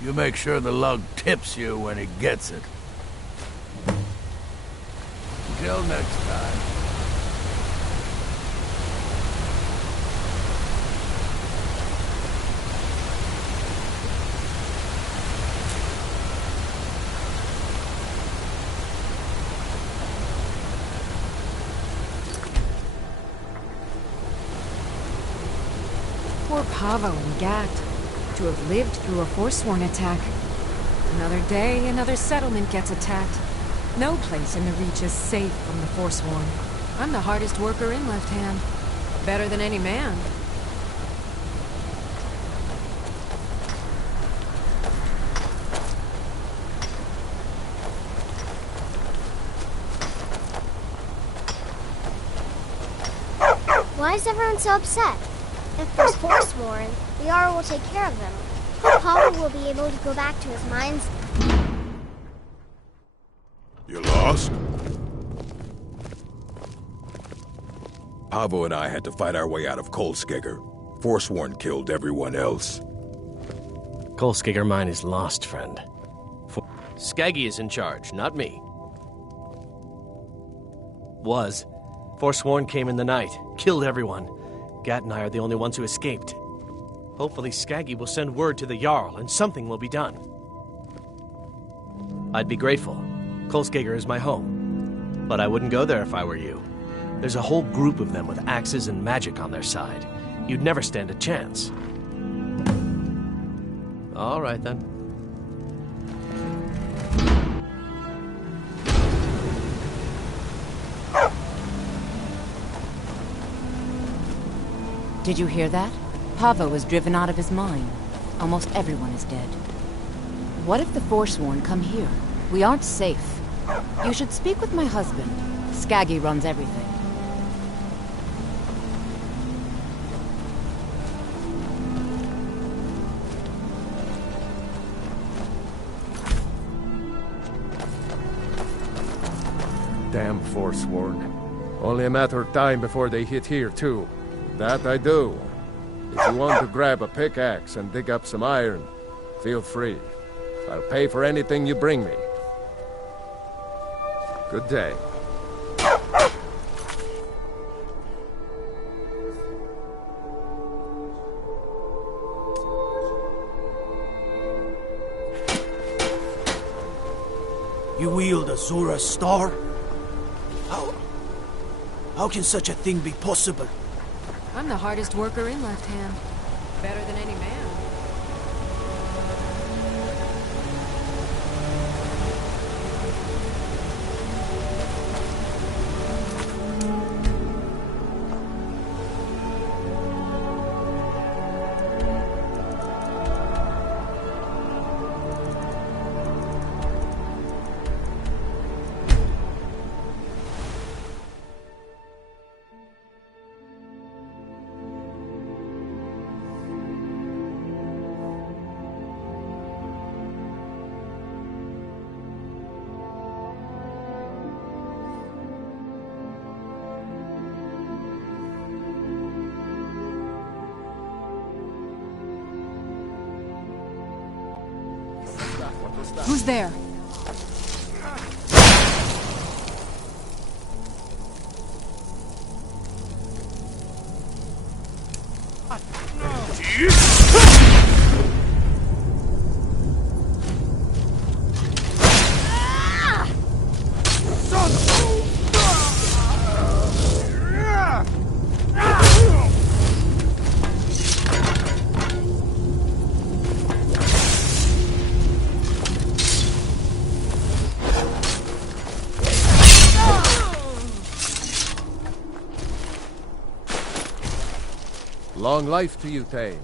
You make sure the lug tips you when he gets it. Until next time. Poor Pavo and Gat, to have lived through a Forsworn attack. Another day, another settlement gets attacked. No place in the Reach is safe from the Forsworn. I'm the hardest worker in Left Hand. Better than any man. Why is everyone so upset? If there's Forsworn, the Jarl will take care of them. Papa will be able to go back to his mines. You lost? Pavo and I had to fight our way out of Kolskegger. Forsworn killed everyone else. Kolskegger mine is lost, friend. Skaggy is in charge, not me. Was. Forsworn came in the night, killed everyone. Gat and I are the only ones who escaped. Hopefully Skaggy will send word to the Jarl and something will be done. I'd be grateful. Kolskegger is my home. But I wouldn't go there if I were you. There's a whole group of them with axes and magic on their side. You'd never stand a chance. All right, then. Did you hear that? Pavo was driven out of his mine. Almost everyone is dead. What if the Forsworn come here? We aren't safe. You should speak with my husband. Skaggy runs everything. Damn Forsworn. Only a matter of time before they hit here, too. That I do. If you want to grab a pickaxe and dig up some iron, feel free. I'll pay for anything you bring me. Good day. You wield Azura's star? How can such a thing be possible? I'm the hardest worker in Left Hand. Better than any man. Who's there? Long life to you, Thane.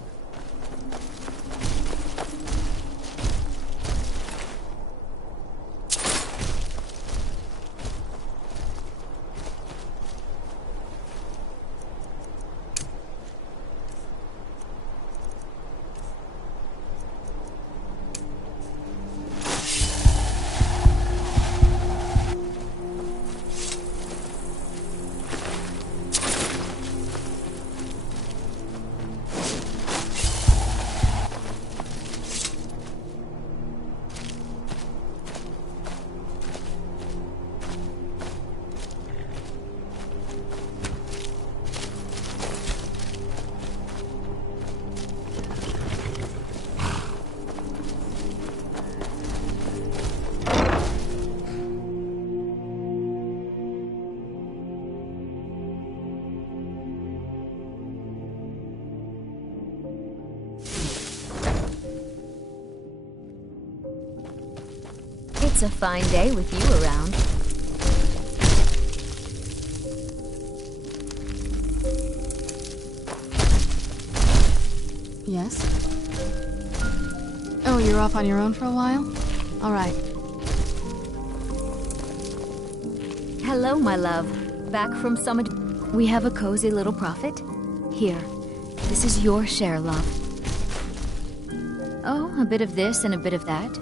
It's a fine day with you around. Yes? Oh, you're off on your own for a while? All right. Hello, my love. Back from Summit. We have a cozy little profit. Here, this is your share, love. Oh, a bit of this and a bit of that.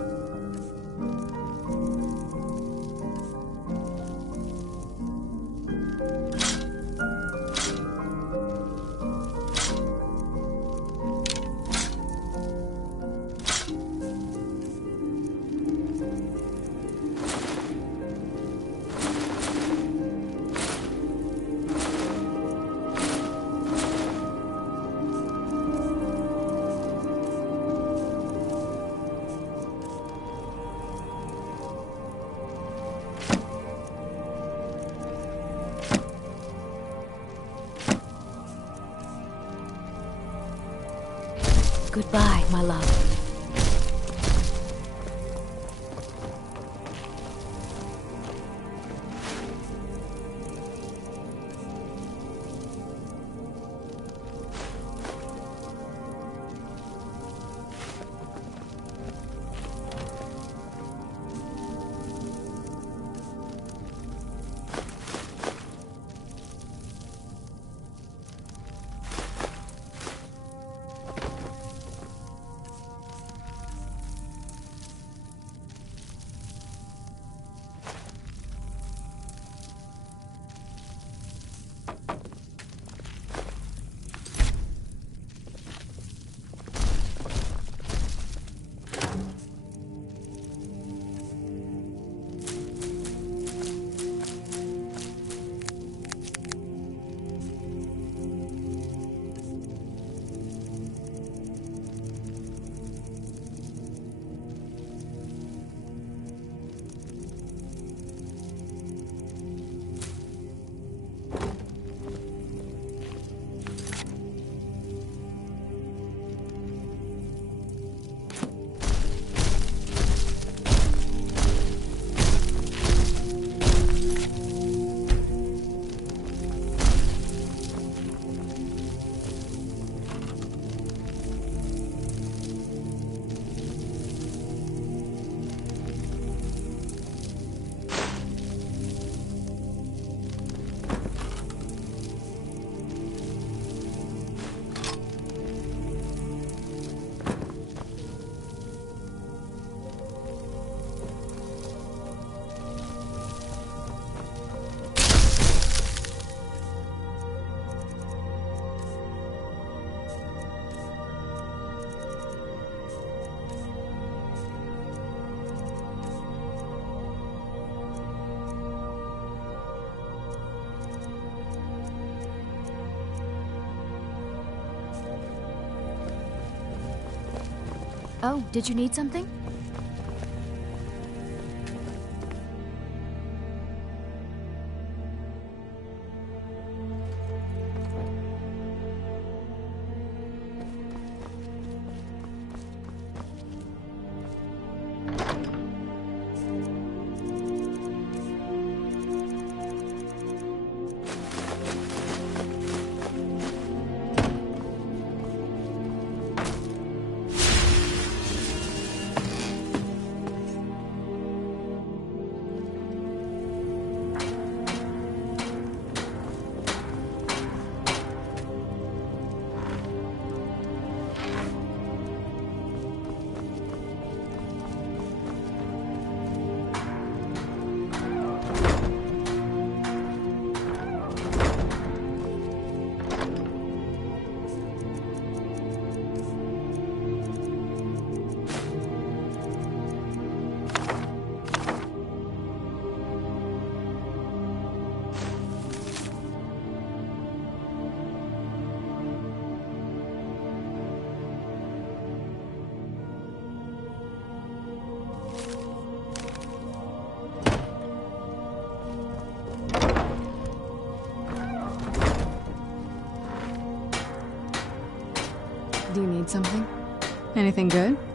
Goodbye, my love. Oh, did you need something? Do you need something? Anything good?